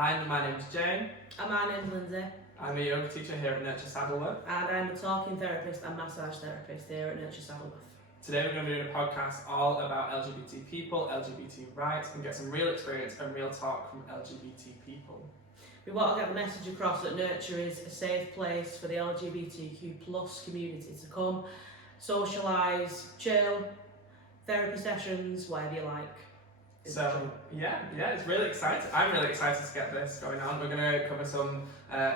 Hi, my name's Jay. And my name's Lindsay. I'm a yoga teacher here at Nurture Saddleworth. And I'm a talking therapist and massage therapist here at Nurture Saddleworth. Today we're going to be doing a podcast all about LGBT people, LGBT rights, and get some real experience and real talk from LGBT people. We want to get the message across that Nurture is a safe place for the LGBTQ plus community to come, socialise, chill, therapy sessions, whatever you like. So, yeah, it's really exciting. I'm really excited to get this going on. We're going to cover some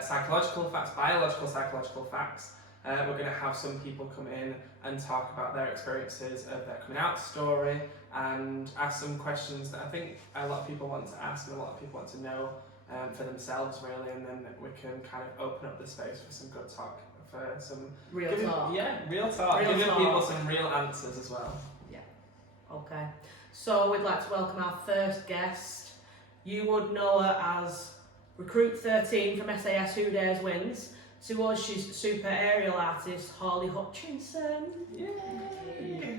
psychological facts, biological psychological facts. We're going to have some people come in and talk about their experiences of their coming out story and ask some questions that I think a lot of people want to ask and a lot of people want to know for themselves, really, and then we can kind of open up the space for some good talk, for some real talk. Yeah, real talk. Real Giving talk. people some real answers as well. Yeah. Okay. So we'd like to welcome our first guest. You would know her as Recruit 13 from SAS Who Dares Wins. To us, she's super aerial artist Holly Hutchinson. Yay!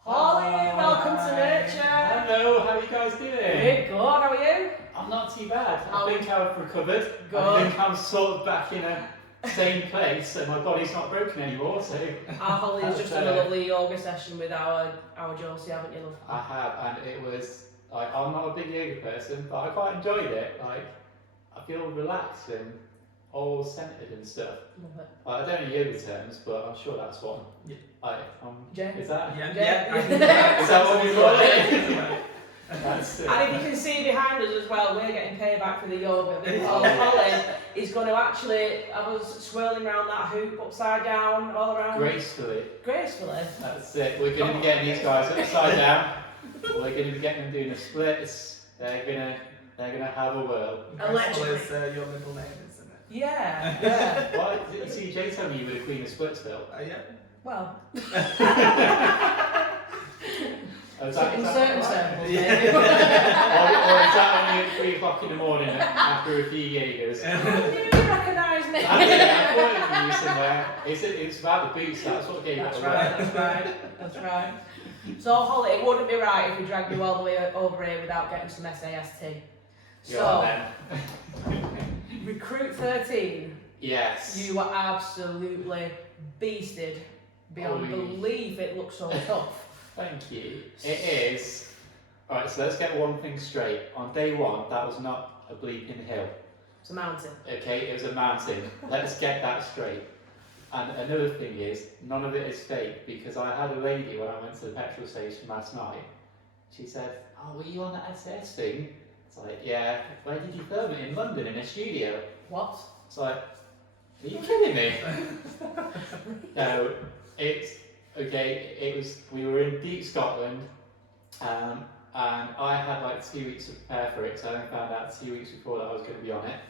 Holly, welcome to Nurture. Hello, how are you guys doing? Good, how are you? I'm not too bad. Oh. I think I've recovered. Good. I think I'm sort of back in a same place and my body's not broken anymore, so... Our Holly has just done a lovely yoga session with our Josie, haven't you, love? I have, and it was, like, I'm not a big yoga person, but I quite enjoyed it. Like, I feel relaxed and all centered and stuff. Love it. Like, I don't know yoga terms, but I'm sure that's one. Yeah. Jay? Is that? Yeah. Is that what we call it? That's it. And if you can see behind us as well, we're getting payback for the yoga because Holly is going to actually, I was swirling around that hoop upside down, all around. Gracefully. Gracefully. That's it. We're going to be getting these guys upside down. We're going to be getting them doing the splits. They're gonna have a whirl. Graceful is your middle name, isn't it? Yeah. Why? You see, Jay told me you were the queen of Splitsville. Yeah. Well, In in certain circles, Yeah. or is that only at 3 o'clock in the morning after a few Jaegers? You recognise me. I thought it was somewhere. It's about the boots, that's what gave That's it right. So Holly, it wouldn't be right if we dragged you all the way over here without getting some SAST. Go on then. Recruit 13, Yes. you were absolutely beasted beyond Holy. belief. It looks so tough. Thank you. It is. Alright, so let's get one thing straight. On day one, that was not a bleeping hill. It's a mountain. Okay, it was a mountain. Let's get that straight. And another thing is, none of it is fake, because I had a lady when I went to the petrol station last night. She said, "Oh, were you on that SAS thing?" It's like, "Yeah." "Where did you film it?" "In London, in a studio." What? It's like, "Are you kidding me?" No, it's okay. It was. We were in deep Scotland, and I had like 2 weeks to prepare for it. So I only found out 2 weeks before that I was going to be on it.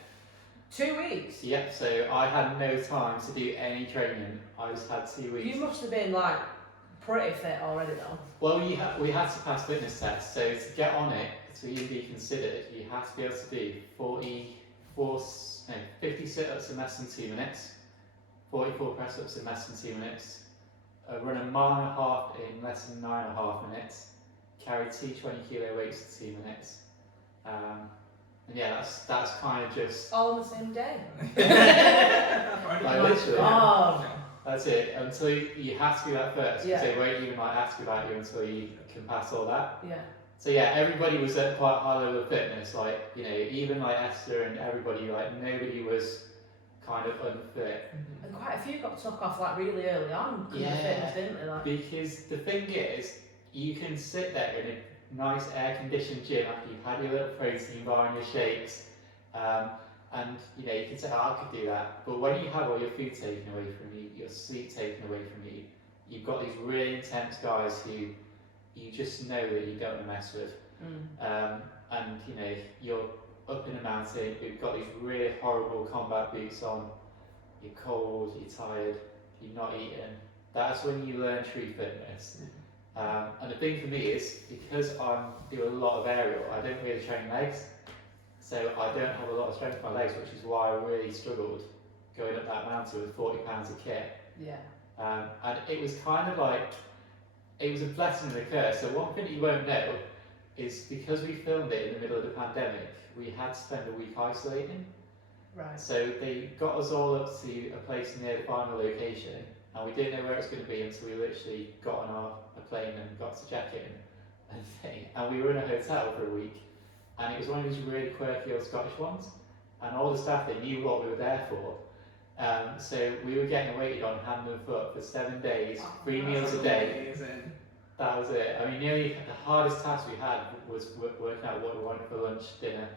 2 weeks? Yep, so I had no time to do any training. I just had 2 weeks. You must have been like pretty fit already though. Well, we had to pass fitness tests, so to get on it, to even be considered, you have to be able to do 50 sit-ups in less than 2 minutes, 44 press-ups in less than 2 minutes, run a mile and a half in less than 9.5 minutes, carry 2 20-kilo weights in 2 minutes. And yeah, that's kind of just All on the same day. like literally. Oh. That's it. Until you have to do that first, because Yeah. they won't even like ask about you until you can pass all that. Yeah. So yeah, everybody was at quite a high level of fitness. Like, you know, even like Esther and everybody, like nobody was kind of unfit. And quite a few got took off like really early on because of the fitness, didn't they? Like, Because the thing is, you can sit there in a nice air-conditioned gym after you've had your little protein bar and your shakes, and you know you can say, "Oh, I could do that." But when you have all your food taken away from you, your sleep taken away from you, you've got these really intense guys who you just know that you don't want to mess with. And you know you're up in a mountain, you've got these really horrible combat boots on, you're cold, you're tired, you're not eating. That's when you learn true fitness. And the thing for me is, because I do a lot of aerial, I don't really train legs, so I don't have a lot of strength in my legs, which is why I really struggled going up that mountain with 40 pounds of kit. yeah. And it was kind of like, it was a blessing and a curse. So one thing that you won't know is because we filmed it in the middle of the pandemic, we had to spend a week isolating. Right. So they got us all up to a place near the final location, and we didn't know where it was going to be until we literally got on a plane and got to check-in and thing. And we were in a hotel for a week, and it was one of these really quirky old Scottish ones. And all the staff, they knew what we were there for. So we were getting waited on hand and foot for 7 days, 3 meals a day. Amazing. That was it. I mean, nearly the hardest task we had was working out what we wanted for lunch, dinner,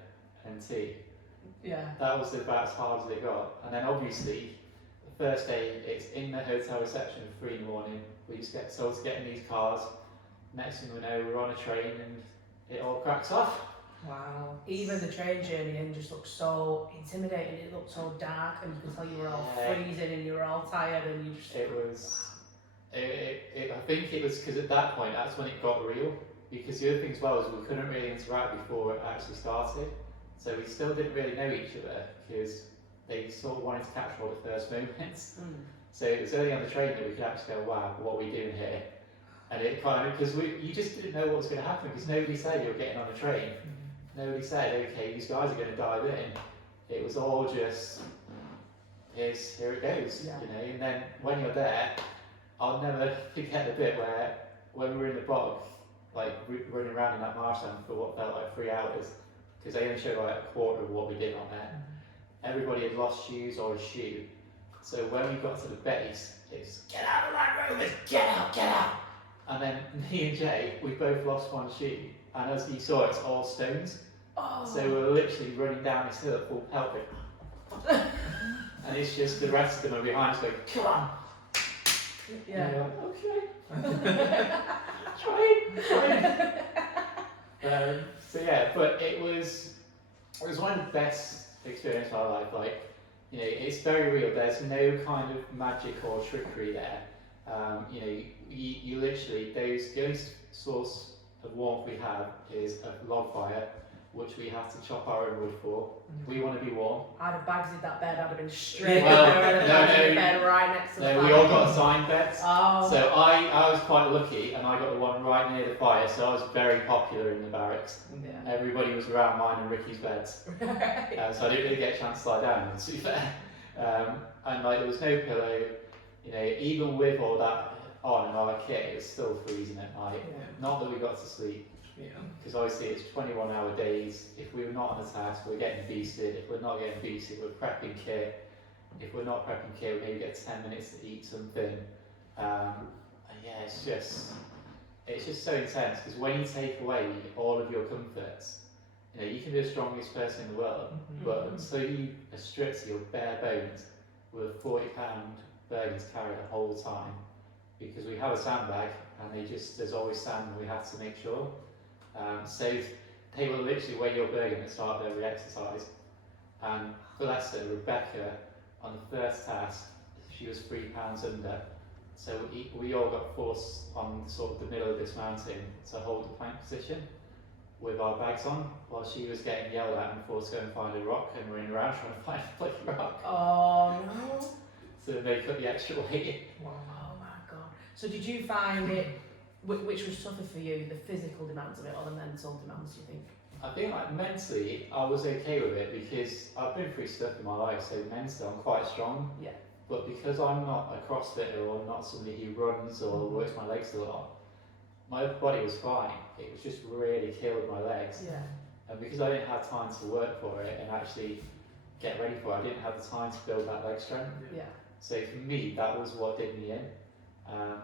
and tea. Yeah. That was about as hard as it got. And then obviously, the first day, it's in the hotel reception at 3 in the morning. We just get told to get in these cars. Next thing we know, we're on a train and it all cracks off. Wow. Even the train journey in just looked so intimidating. It looked so dark, and you could tell you were all Yeah. freezing and you were all tired, and you just. It was. I think it was because at that point, that's when it got real. Because the other thing as well is we couldn't really interact before it actually started. So we still didn't really know each other because they sort of wanted to capture all the first moments. So it was only on the train that we could actually go, wow, what are we doing here? And it kind of, because you just didn't know what was going to happen because nobody said you were getting on a train. Nobody said, okay, these guys are going to dive in. It was all just, here it goes, Yeah. you know. And then when you're there, I'll never forget the bit where when we were in the bog, like running around in that marshland for what felt like 3 hours, because they only showed like a quarter of what we did on there. Everybody had lost shoes or a shoe. So when we got to the base, it's get out of that room, get out, get out. And then me and Jay, we both lost one shoe. And as you saw, it's all stones. Oh. So we're literally running down this hill at full pelvic. And it's just the rest of them are behind us going, come on. Yeah. And we're like, okay. Try it. So yeah, but it was one of the best experiences of my life. Like, you know, it's very real. There's no kind of magic or trickery there. You know, you literally, the only source of warmth we have is a log fire, which we have to chop our own wood for. We want to be warm. I'd have bagsed that bed, I'd have been straight Well, there, and no, the bed right next to the No, fire. we all got assigned beds. Oh. So I was quite lucky, and I got the one right near the fire, so I was very popular in the barracks. Yeah. Everybody was around mine and Ricky's beds, Right. so I didn't really get a chance to lie down, to be fair. And like there was no pillow, you know, even with all that on and our kit, it was still freezing at night. Yeah. Not that we got to sleep, Yeah. because obviously it's 21-hour days. If we were not on a task, we're getting beasted. If we're not getting beasted, we're prepping kit. If we're not prepping kit, we maybe get 10 minutes to eat something. And yeah, it's just so intense, because when you take away all of your comforts, you know, you can be the strongest person in the world, but until you are stripped to your bare bones with a 40-pound burden to carry the whole time, because we have a sandbag and there's always sand and we have to make sure. So they will literally weigh your burden at the start of every exercise. And bless her, Rebecca, on the first task, she was 3 pounds under. So we all got forced on sort of the middle of this mountain to hold the plank position with our bags on, while she was getting yelled at and forced to go and find a rock, and running around trying to find a bloody rock. Oh no. So they put the extra weight. Wow. Oh my god. So did you find it, which was tougher for you, the physical demands of it or the mental demands, do you think? I think like mentally I was okay with it because I've been through stuff in my life, so mentally I'm quite strong. Yeah. But because I'm not a CrossFitter or not somebody who runs or works my legs a lot, my upper body was fine. It was just really killed my legs. Yeah. And because I didn't have time to work for it and actually get ready for it, I didn't have the time to build that leg strength. Yeah. So for me, that was what did me in.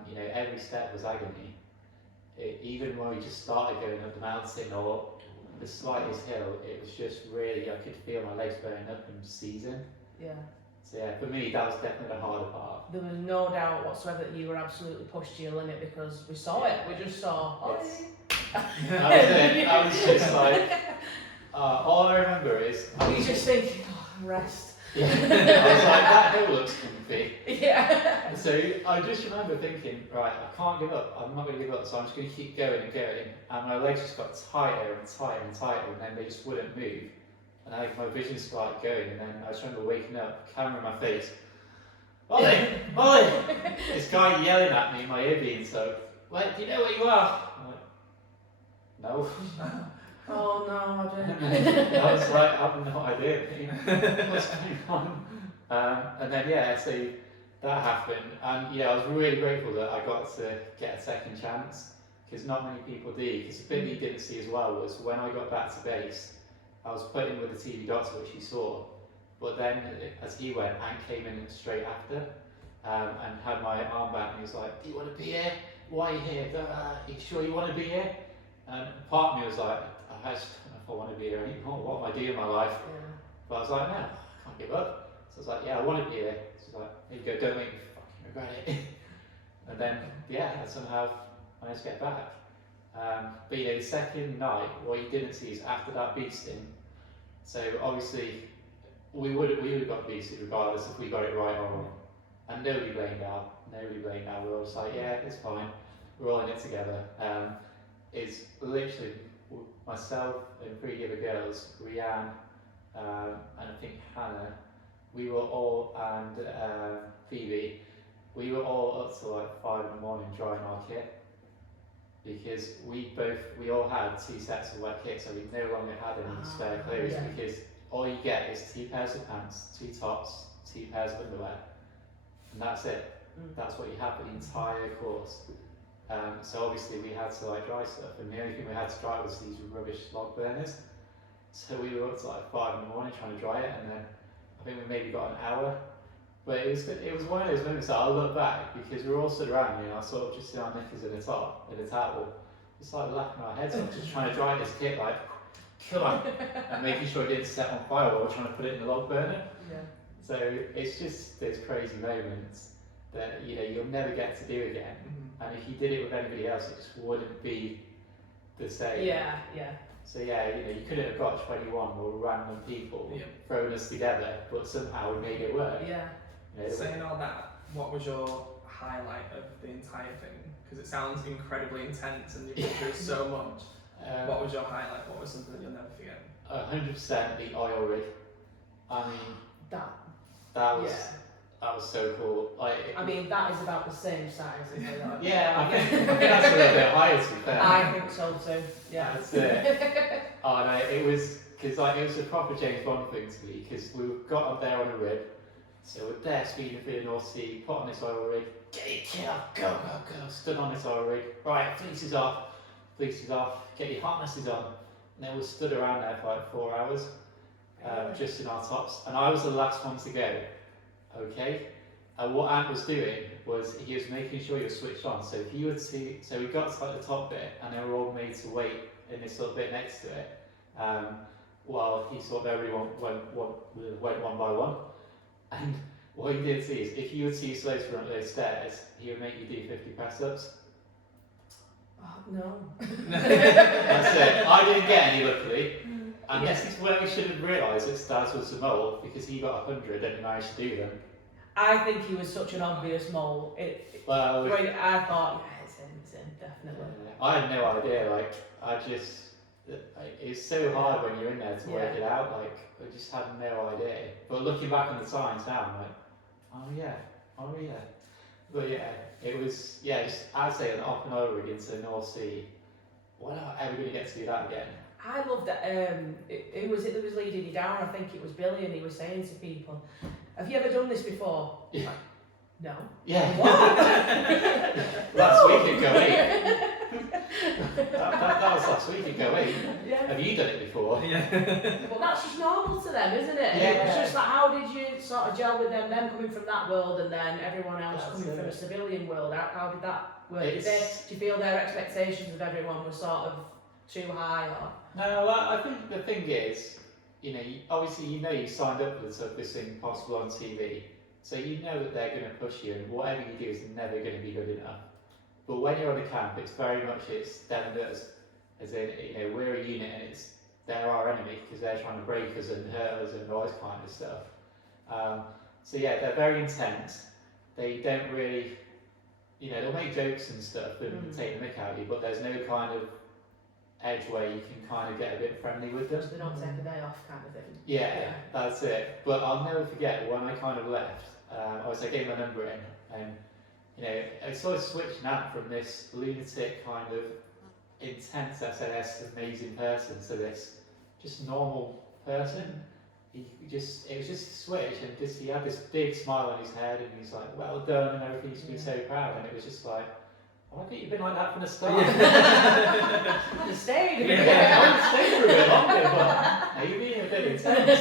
You know, every step was agony. Even when we just started going up the mountain or the slightest hill, it was just really, I could feel my legs burning up and seizing. Yeah. So yeah, for me, that was definitely the harder part. There was no doubt whatsoever that you were absolutely pushed to your limit, because we saw it. We just saw. Yes. Ollie. That was it. I was just like, all I remember is You just think, oh, rest. yeah, I was like, that hill looks comfy. Yeah. So I just remember thinking, right, I can't give up. I'm not going to give up, so I'm just going to keep going and going. And my legs just got tighter and tighter and tighter, and then they just wouldn't move. And my vision started going, and then I just remember waking up, camera in my face. Ollie! Ollie! This guy yelling at me in my ear being so, like, do you know where you are? I'm like, no. Oh no, I And didn't. then I was like, I have no idea what's going on. And then yeah, so that happened, and I was really grateful that I got to get a second chance, because not many people do. Because the bit that you didn't see as well was when I got back to base, I was put in with the TV doctor, which he saw, but then as he went, Ant came in straight after, and had my arm back, and he was like, "Do you want to be here? Why are you here? Are you sure you want to be here?" And part of me was like, I just don't know if I want to be here anymore. What am I doing in my life? Yeah. But I was like, no, I can't give up. So I was like, yeah, I want to be here. So I was like, here you go, don't make me fucking regret it. And then, yeah, I somehow managed to get back. But the second night, what you didn't see is after that beasting. So obviously, we would have got beasted regardless if we got it right or wrong. And nobody blamed Al. Nobody blamed Al. We were all just like, yeah, it's fine. We're all in it together. It's literally myself and 3 other girls, Rianne, and I think Hannah, we were all, and Phoebe, we were all up till like 5 in the morning drying our kit, because we all had 2 sets of wet kit, so we no longer had any spare clothes, because all you get is 2 pairs of pants, 2 tops, 2 pairs of underwear, and that's it. That's what you have for the entire course. So obviously we had to like dry stuff, and the only thing we had to dry was these rubbish log burners. So we were up to like 5 in the morning trying to dry it, and then I think we maybe got an hour. But it was one of those moments that I look back, because we were all stood around, sort of just in our knickers in a top, in a towel, just like laughing our heads off, just trying to dry this kit like, come on, and making sure it didn't set on fire while we're trying to put it in the log burner. Yeah. So it's just those crazy moments that you'll never get to do again. And if you did it with anybody else, it just wouldn't be the same. Yeah. So you couldn't have got 21 or random people throwing us together, but somehow we made it work. Yeah. Saying all that, what was your highlight of the entire thing? Because it sounds incredibly intense and you've been through so much. What was your highlight? What was something that you'll never forget? 100% the oil rig. I mean, That was so cool. That is about the same size as the other. Yeah, I think that's a little bit higher, to be fair. I think so too. Yeah. That's it. Oh no, it was because it was a proper James Bond thing to me, because we got up there on a rib, so we're there speeding through the North Sea, put on this oil rig, get your kit up, go, stood on this oil rig, right, fleeces off, get your harnesses on, and then we stood around there for like 4 hours, just in our tops, and I was the last one to go. Okay, and what Ant was doing was he was making sure you were switched on. So if you were to, so we got to like the top bit, and they were all made to wait in this little bit next to it, while he sort of everyone went one by one. And what he did see is if you were too slow to run up those stairs, he would make you do 50 press-ups. Oh, no. That's it. I didn't get any, luckily. And this is where we should have realised that Stas was a mole, because he got 100 and he managed to do them. I think he was such an obvious mole. I thought, it's him, definitely. I had no idea, it's so hard when you're in there to work it out, I just had no idea. But looking back on the signs now, I'm like, oh yeah. But yeah, it was, just, I'd say an off and over into the North Sea. We're not ever going to get to do that again. I loved that. Who was it that was leading you down? I think it was Billy, and he was saying to people, "Have you ever done this before?" Yeah. No. Yeah. What? Last week at Go 8. that was last week at Go 8. Yeah. Have you done it before? Yeah. Well, that's just normal to them, isn't it? Yeah. It's just like, how did you sort of gel with them coming from that world, and then everyone else That's coming from it. a civilian world? How did that work? Do It's- you feel their expectations of everyone were sort of too high, or? No, I think the thing is, obviously you signed up for this thing possible on TV, so you know that they're going to push you, and whatever you do is never going to be good enough. But when you're on the camp, it's very much them and us, as in, we're a unit, and they're our enemy, because they're trying to break us and hurt us and all this kind of stuff. So yeah, they're very intense. They don't really, they'll make jokes and stuff and take the mick out of you, but there's no kind of edge where you can kind of get a bit friendly with them. They don't take a day off, kind of thing. Yeah, that's it. But I'll never forget when I kind of left. I gave my number in, and I sort of switched out from this lunatic kind of intense SAS amazing person to this just normal person. It was just a switch, and just he had this big smile on his head, and he's like, well done, and everything, used to be so proud, and it was just like, oh, I think you've been like that from the start. I'd have stayed. I would have stayed for a bit longer, but maybe a bit intense.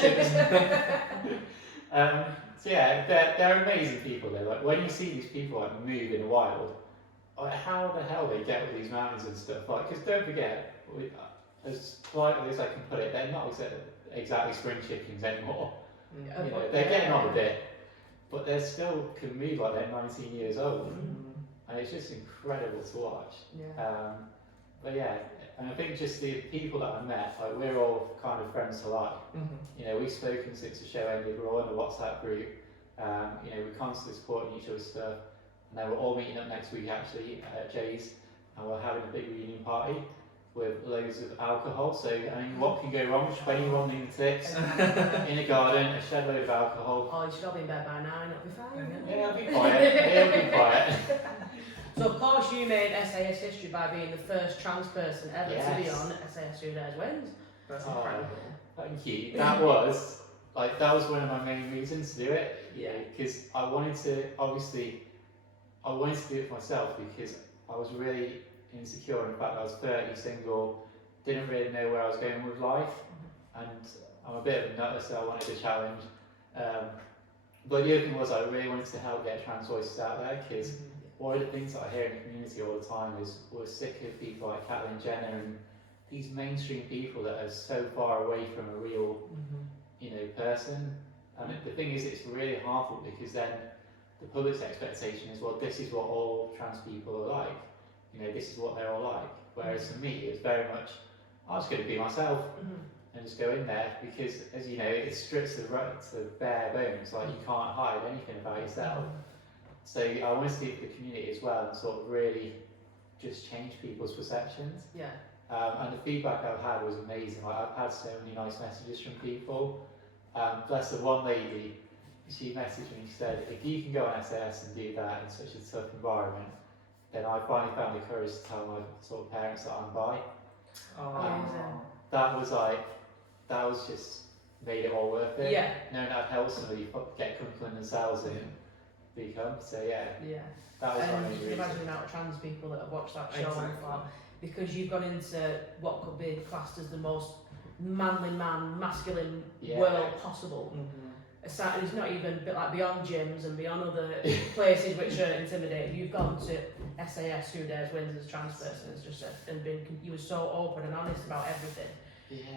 So yeah, they're amazing people. They're like, when you see these people like move in the wild, like how the hell they get with these mountains and stuff, like, because don't forget, as politely as I can put it, they're not exactly spring chickens anymore. You know, they're getting on a bit, but they still can move like they're 19 years old, and it's just incredible to watch. But yeah, and I think just the people that I met, like, we're all kind of friends to like. You know, we've spoken since the show ended. We're all in a WhatsApp group. You know, we're constantly supporting each other's stuff. And then we're all meeting up next week actually at Jay's, and we're having a big reunion party with loads of alcohol. So I mean, what can go wrong? 21 lunatics in a garden, a shed load of alcohol. Oh, you should all be in bed by 9. It'll be fine. Yeah, it'll be quiet. It'll be quiet. So of course you made SAS history by being the first trans person ever to be on SAS Who Dares Wins. That's incredible. Thank you. That was one of my main reasons to do it. Yeah, because I wanted to do it for myself, because I was really insecure. In fact, I was 30, single, didn't really know where I was going with life, and I'm a bit of a nutter, so I wanted a challenge. But the other thing was, I really wanted to help get trans voices out there, because one of the things that I hear in the community all the time is we're sick of people like Caitlyn Jenner and these mainstream people that are so far away from a real, you know, person. And the thing is, it's really harmful, because then the public's expectation is, well, this is what all trans people are like. You know, this is what they're all like. Whereas for me, it's very much, I was going to be myself and just go in there, because, as you know, it strips the bare bones. Like, you can't hide anything about yourself. So I wanted to speak to the community as well, and sort of really just change people's perceptions. Yeah. And the feedback I've had was amazing. Like, I've had so many nice messages from people. Bless the one lady, she messaged me, she said, if you can go on SAS and do that in such a tough environment, then I finally found the courage to tell my sort of parents that I'm bi. That was just made it all worth it. Yeah. Knowing I'd help somebody get comfortable in themselves and become. So yeah. That was my main you can reason. imagine the amount of trans people that have watched that show and thought, because you've gone into what could be classed as the most manly masculine world possible. Aside, it's not even like beyond gyms and beyond other places which are intimidating. You've gone to SAS Who Dares Wins as a trans person. It's just you were so open and honest about everything,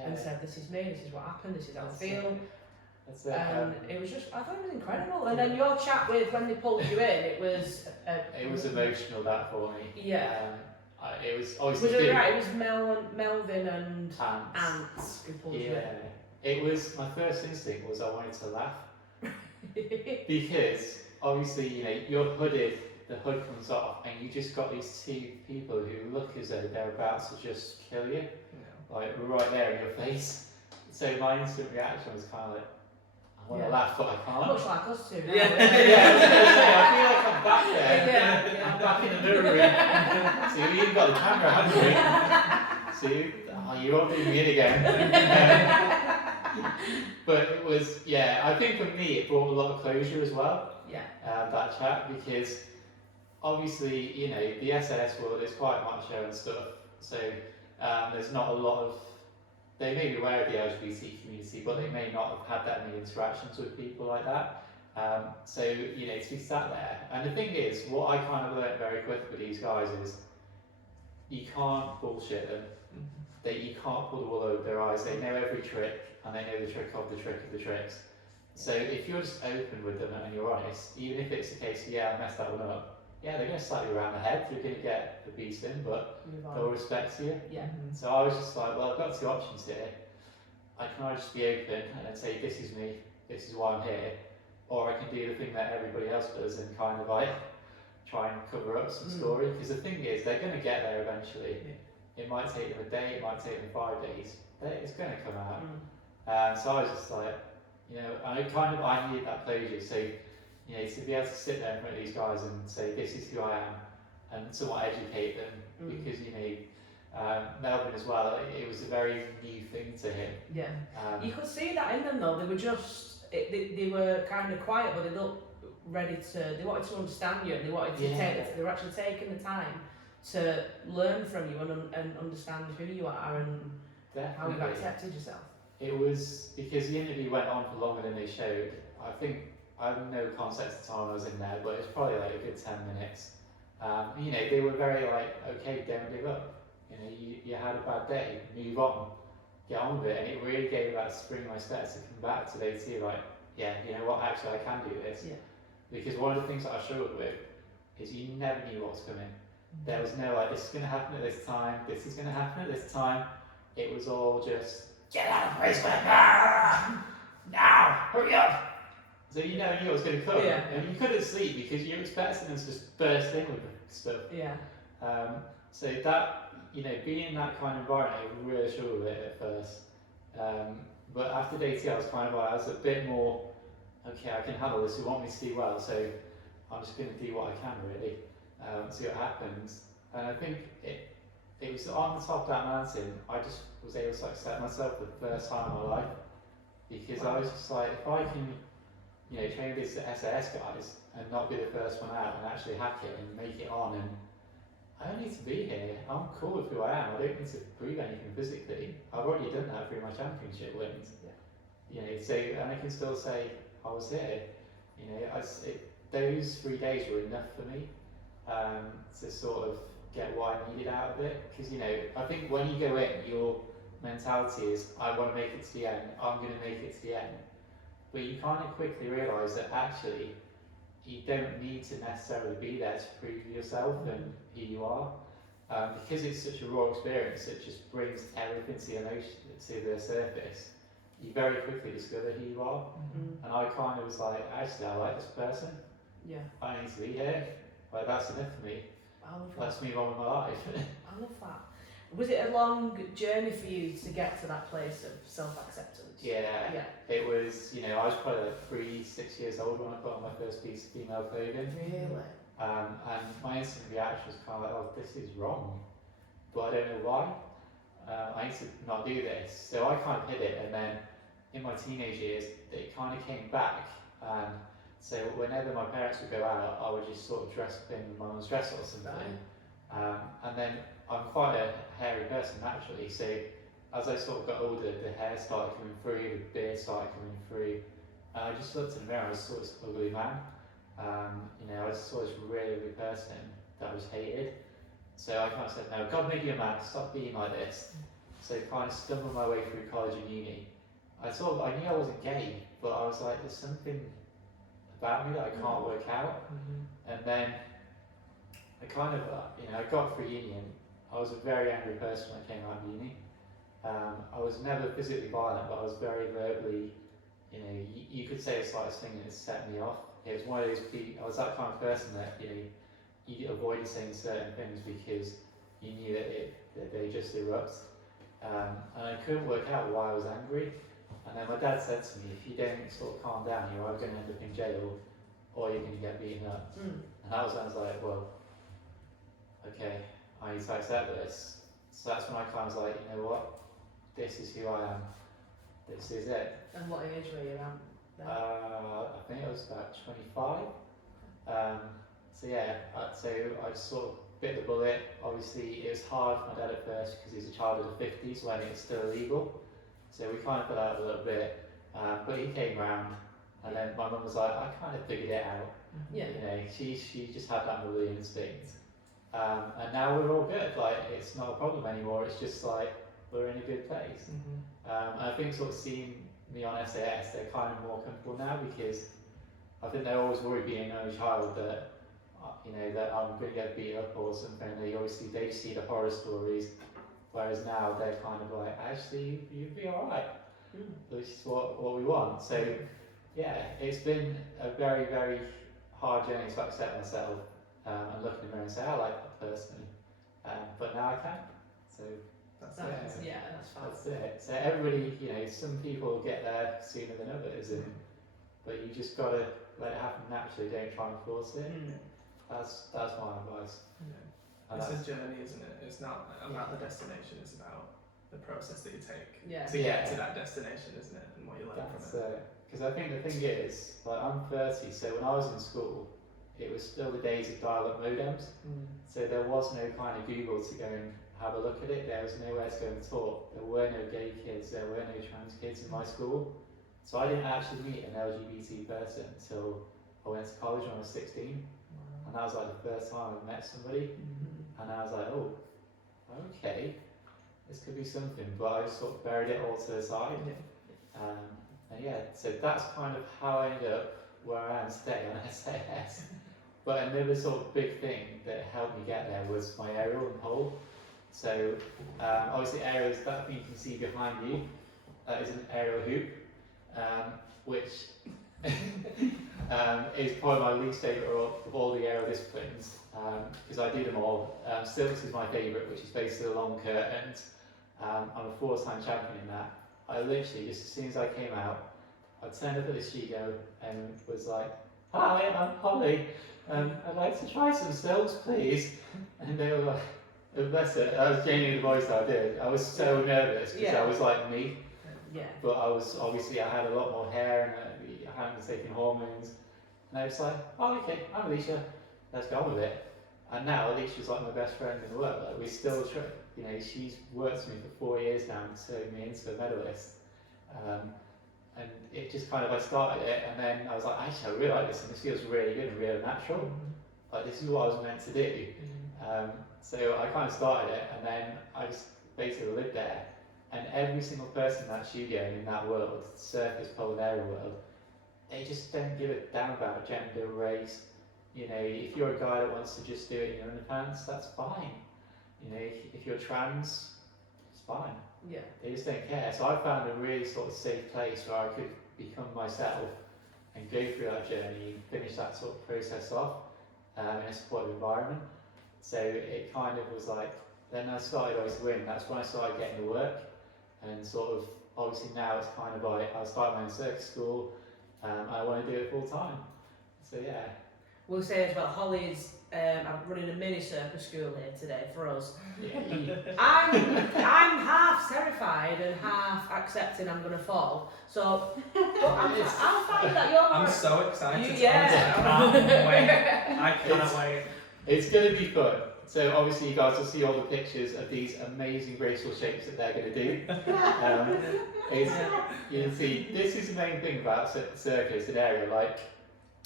and said, "This is me. This is what happened. This is how I feel." That's it. And it was just, I thought it was incredible. And then your chat with when they pulled you in, it was. It was emotional, that for me. Yeah. It was Was obviously. it right? It was Melvin and Ants. Ants who pulled you in. It was, my first instinct was I wanted to laugh. Because obviously, you know, you're hooded, the hood comes off, and you just got these two people who look as though they're about to just kill you, like right there in your face. So my instant reaction was kind of like, I want to laugh, but I can't. Much like us two. I was going to say, I feel like I'm back there. I'm back in the room. So you've got the camera, haven't you? So you're all doing it again. But it was, I think for me it brought a lot of closure as well. That chat, because obviously, you know, the SAS world is quite macho and stuff. So there's not a lot of, they may be aware of the LGBT community, but they may not have had that many interactions with people like that. So, you know, to be sat there, and the thing is, what I kind of learned very quick with these guys is, you can't bullshit them. You can't pull the wool over their eyes. They know every trick, and they know the trick of the trick of the tricks. So if you're just open with them and you're honest, even if it's the case, I messed that one up, they're going to slap you around the head, you're going to get the beast in, but they'll respect you. So I was just like, well, I've got two options here. I can either just be open and say, this is me, this is why I'm here, or I can do the thing that everybody else does and kind of like try and cover up some story. Because the thing is, they're going to get there eventually. It might take them a day, it might take them 5 days, it's going to come out. So I was just like, you know, I needed that closure. So, you know, to be able to sit there in front of these guys and say, this is who I am, and somewhat educate them, because, you know, Melbourne as well, it was a very new thing to him. Yeah. You could see that in them though. They were just they were kind of quiet, but they looked ready to. They wanted to understand you, and they wanted to take. They were actually taking the time to learn from you and understand who you are and how you've accepted yourself. It was because the interview went on for longer than they showed. I think I have no context at the time I was in there, but it was probably like a good 10 minutes. You know, they were very like, okay, don't give up. You know, you had a bad day, move on, get on with it. And it really gave that spring in my step to come back to AT, like, yeah, you know what, actually I can do this. Yeah. Because one of the things that I struggled with is you never knew what was coming. There was no like, this is going to happen at this time, this is going to happen at this time. It was all just, get out of the place, now, hurry up. So you never knew what was going to come. Yeah. And you couldn't sleep because you were expecting them to just burst in with stuff. Yeah. So that, you know, being in that kind of environment, I really struggled with it at first. But after day 2, I was kind of like, I was a bit more, okay, I can handle this, you want me to do well, so I'm just going to do what I can really, see what happens. And I think it was on the top of that mountain, I just was able to accept myself for the first time in my life. Because I was just like, if I can, you know, train these SAS guys and not be the first one out and actually hack it and make it on, and I don't need to be here, I'm cool with who I am, I don't need to prove anything physically. I've already done that through my championship wins. Yeah. You know, so, and I can still say I was here. You know, those 3 days were enough for me to sort of get what I needed out of it. Because, you know, I think when you go in, your mentality is, I want to make it to the end, I'm going to make it to the end. But you kind of quickly realise that actually you don't need to necessarily be there to prove yourself and who you are. Because it's such a raw experience, it just brings everything to the surface. You very quickly discover who you are. Mm-hmm. And I kind of was like, actually I like this person. Yeah. I need to be here. Like, that's enough for me. Let's move on with my life. I love that. Was it a long journey for you to get to that place of self-acceptance? Yeah. It was, you know, I was probably like 6 years old when I put on my first piece of female clothing. Really? And my instant reaction was kind of like, oh, this is wrong. But I don't know why. I need to not do this. So I kind of hid it, and then in my teenage years, it kind of came back. And so whenever my parents would go out, I would just sort of dress up in my mum's dress or something. And then I'm quite a hairy person naturally, so as I sort of got older, the hair started coming through, the beard started coming through, and I just looked in the mirror, I saw this ugly man. You know, I saw this really ugly person that was hated. So I kind of said, no, God made you a man, stop being like this. So kind of stumbled my way through college and uni. I knew I wasn't gay, but I was like, there's something about me that I can't work out. Mm-hmm. And then I kind of, you know, I got through uni, and I was a very angry person when I came out of uni. I was never physically violent, but I was very verbally, you know, you could say the slightest thing and it set me off. It was one of those people, I was that kind of person that, you know, you avoided saying certain things because you knew that they just erupt. And I couldn't work out why I was angry. And then my dad said to me, if you don't sort of calm down, you're either going to end up in jail or you're going to get beaten up. And that was when I was like, well, okay, I need to accept this. So that's when I kind of was like, you know what, this is who I am, this is it. And what age were you at? I think I was about 25. So yeah, so I sort of bit the bullet. Obviously it was hard for my dad at first because he's a child of the 50s when it's still illegal. So we kind of put out a little bit, but he came round, and then my mum was like, I kind of figured it out. Yeah. You know, she just had that motherly instinct. And now we're all good, like it's not a problem anymore, it's just like we're in a good place. And I think sort of seeing me on SAS, they're kind of more comfortable now because I think they're always worried being an only child that, you know, that I'm going to get beat up or something. They see the horror stories, whereas now they're kind of like, actually, you'd be alright. This is what we want. So yeah, it's been a very, very hard journey to accept myself. And look in the mirror and say, I like that person, but now I can. So that's it. Yeah, that's fine. That's it. So everybody, you know, some people get there sooner than others, but you just got to let it happen naturally. Don't try and force it. That's my advice. And It's that's- a journey, isn't it? It's not about the destination, it's about the process that you take Yeah. to get to that destination, isn't it? And what you learn That's from it. because I think the thing is, like, I'm 30, so when I was in school, it was still the days of dial-up modems. So there was no kind of Google to go and have a look at it. There was nowhere to go and talk. There were no gay kids. There were no trans kids in my school. So I didn't actually meet an LGBT person until I went to college when I was 16, and that was like the first time I met somebody. And I was like, oh, okay, this could be something. But I just sort of buried it all to the side. And yeah, so that's kind of how I ended up where I am today on SAS. But another sort of big thing that helped me get there was my aerial and pole. So obviously aerials, that thing you can see behind you, that is an aerial hoop, which is probably my least favourite of all the aerial disciplines, because I do them all. Silks is my favourite, which is basically a long curtain. I'm a 4-time champion in that. I literally, just as soon as I came out, I turned up at the studio and was like, "Hi, I'm Holly. I'd like to try some silks, please." And they were like, "Oh, bless it." That was genuinely the voice that I did. I was so nervous because I was like me. Yeah. But I was, obviously I had a lot more hair and I hadn't taken hormones. And I was like, "Oh, okay, I'm Alicia. Let's go on with it." And now Alicia's like my best friend in the world. Like, we still try, you know, she's worked with me for 4 years now and turned me into a medalist. And it just kind of, I started it and then I was like, actually I really like this and this feels really good and really natural. Like, this is what I was meant to do. So I kind of started it and then I just basically lived there. And every single person in that studio and in that world, circus, pole and aerial world, they just don't give a damn about gender, race. You know, if you're a guy that wants to just do it in your underpants, that's fine. You know, if you're trans, it's fine. Yeah. They just don't care. So I found a really sort of safe place where I could become myself and go through that journey, finish that sort of process off in a supportive environment. So it kind of was like, then I started always winning. That's when I started getting the work, and sort of obviously now it's kind of like I started my own circus school. I want to do it full time. So yeah. We'll say as well, Holly's I'm running a mini circus school here today for us. Yeah. I'm half terrified and half accepting I'm gonna fall. So, but I'll find that you're. I'm so excited. Yeah. I can't wait. I cannot wait. It's going to be fun. So obviously you guys will see all the pictures of these amazing graceful shapes that they're going to do. You can see, this is the main thing about circus and area, like,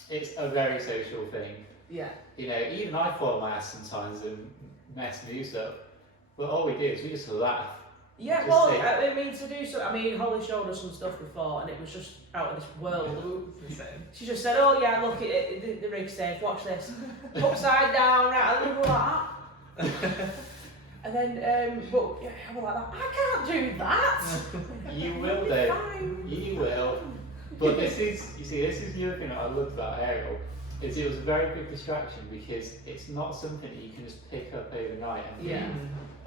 it's a very social thing. Yeah. You know, even I fall on my ass sometimes and mess moves up, but all we do is we just laugh. Yeah, Just well, say- I mean, to do so, I mean, Holly showed us some stuff before and it was just out of this world. She just said, "Oh yeah, look, the rig's safe, watch this." Upside down, right, and then we were like that. And then, but yeah, I was like that, I can't do that! You will It'll be though, fine. you will. But this is, you see, this is the other thing that I loved about aerial, is it was a very big distraction because it's not something that you can just pick up overnight and Yeah. be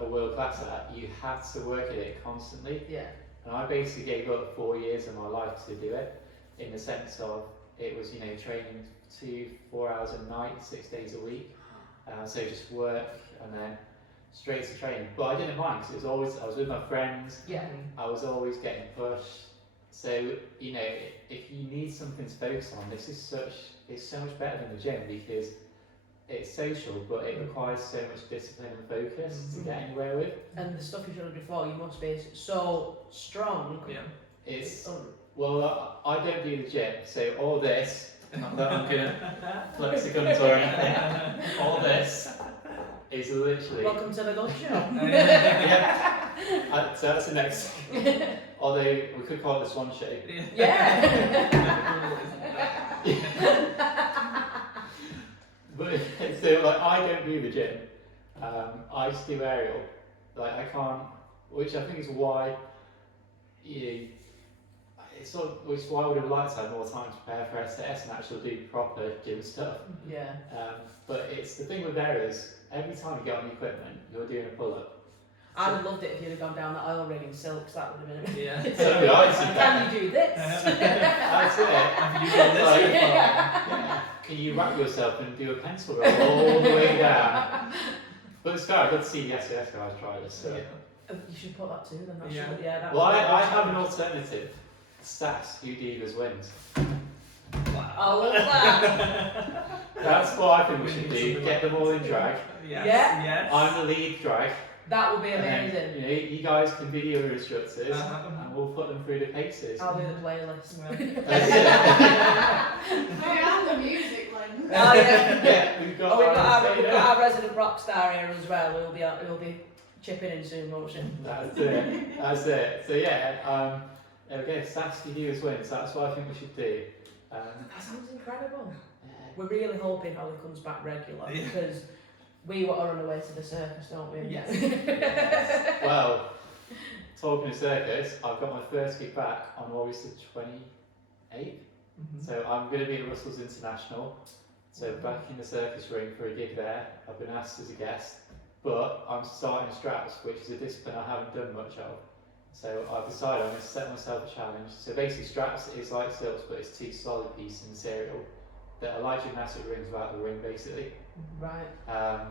a world class at. You have to work at it constantly. Yeah. And I basically gave up 4 years of my life to do it, in the sense of it was, you know, training 2-4 hours a night, 6 days a week. So just work and then straight to training. But I didn't mind because it was always, I was with my friends, Yeah. I was always getting pushed. So, you know, if you need something to focus on, this is it's so much better than the gym because it's social, but it requires so much discipline and focus to get anywhere with. And the stuff you showed us before, you must be so strong. Yeah. It's, Oh, well, I don't do the gym, so all this, not that I'm gonna flex the guns or anything, all this is literally, welcome to the gun show. yeah, so that's the next, although we could call it the swan shape. Yeah. But so like I don't do the gym. I just do aerial. Like I can't, which I think is why it's sort of, which is why I would have liked to have more time to prepare for SAS and actually do proper gym stuff. Yeah. But it's the thing with aerials, every time you get on the equipment, you're doing a pull-up. I'd have loved it if you'd have gone down the oil rig in silks, that would have been Yeah. So would I see that. Can you do this? That's it. Have you done this Like, before? yeah. Can you wrap yourself and do a pencil roll all the way down? But it's fair, I've got to see the SAS guys try this. So. You should put that to them. That Yeah. should, that Well, I have an alternative. SAS Who Dares Wins. I love that. That's what I think we We should need do. something Get them all in drag. Yes. Yeah. Yes. I'm the lead drag. That would be And then, amazing. you know, you guys can video your instructors, Uh-huh. and we'll put them through the paces. I'll do the playlist. That's it. I am the music one. Oh yeah. Yeah, we've got. We've our got our resident rock star here as well. We'll be chipping in soon motion. That's it. That's it. So yeah, there we go. SAS Who Dares Wins. That's what I think we should do. That sounds incredible. Yeah. We're really hoping Holly comes back regular Yeah. because we were on the way to the circus, don't we? Yes. Well, talking of circus, I've got my first gig back on August the 28th. So I'm going to be at Russell's International. So back in the circus ring for a gig there. I've been asked as a guest, but I'm starting straps, which is a discipline I haven't done much of. So I've decided I'm going to set myself a challenge. So basically straps is like silks, but it's two solid pieces of material that are like gymnastic rings without the ring basically. Right. And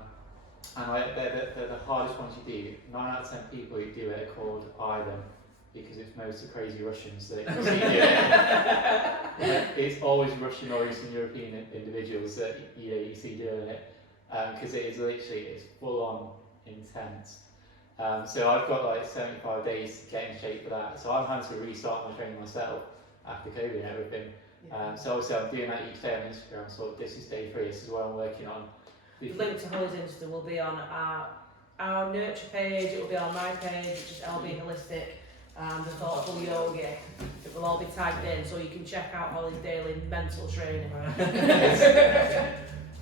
they're the hardest ones you do. 9 out of 10 people who do it are called them because it's most of crazy Russians that you see do it. It's always Russian or Eastern European individuals that you see doing it because it is literally it's full on intense. So I've got like 75 days to get in shape for that. So I'm having to restart my training myself after COVID and everything. So obviously I'm doing that each day on Instagram. So this is day 3. This is what I'm working on. The link to Holly's Insta will be on our Nurture page, it will be on my page, which is LB Holistic and the Thoughtful Yogi. It will all be tagged in so you can check out Holly's daily mental training.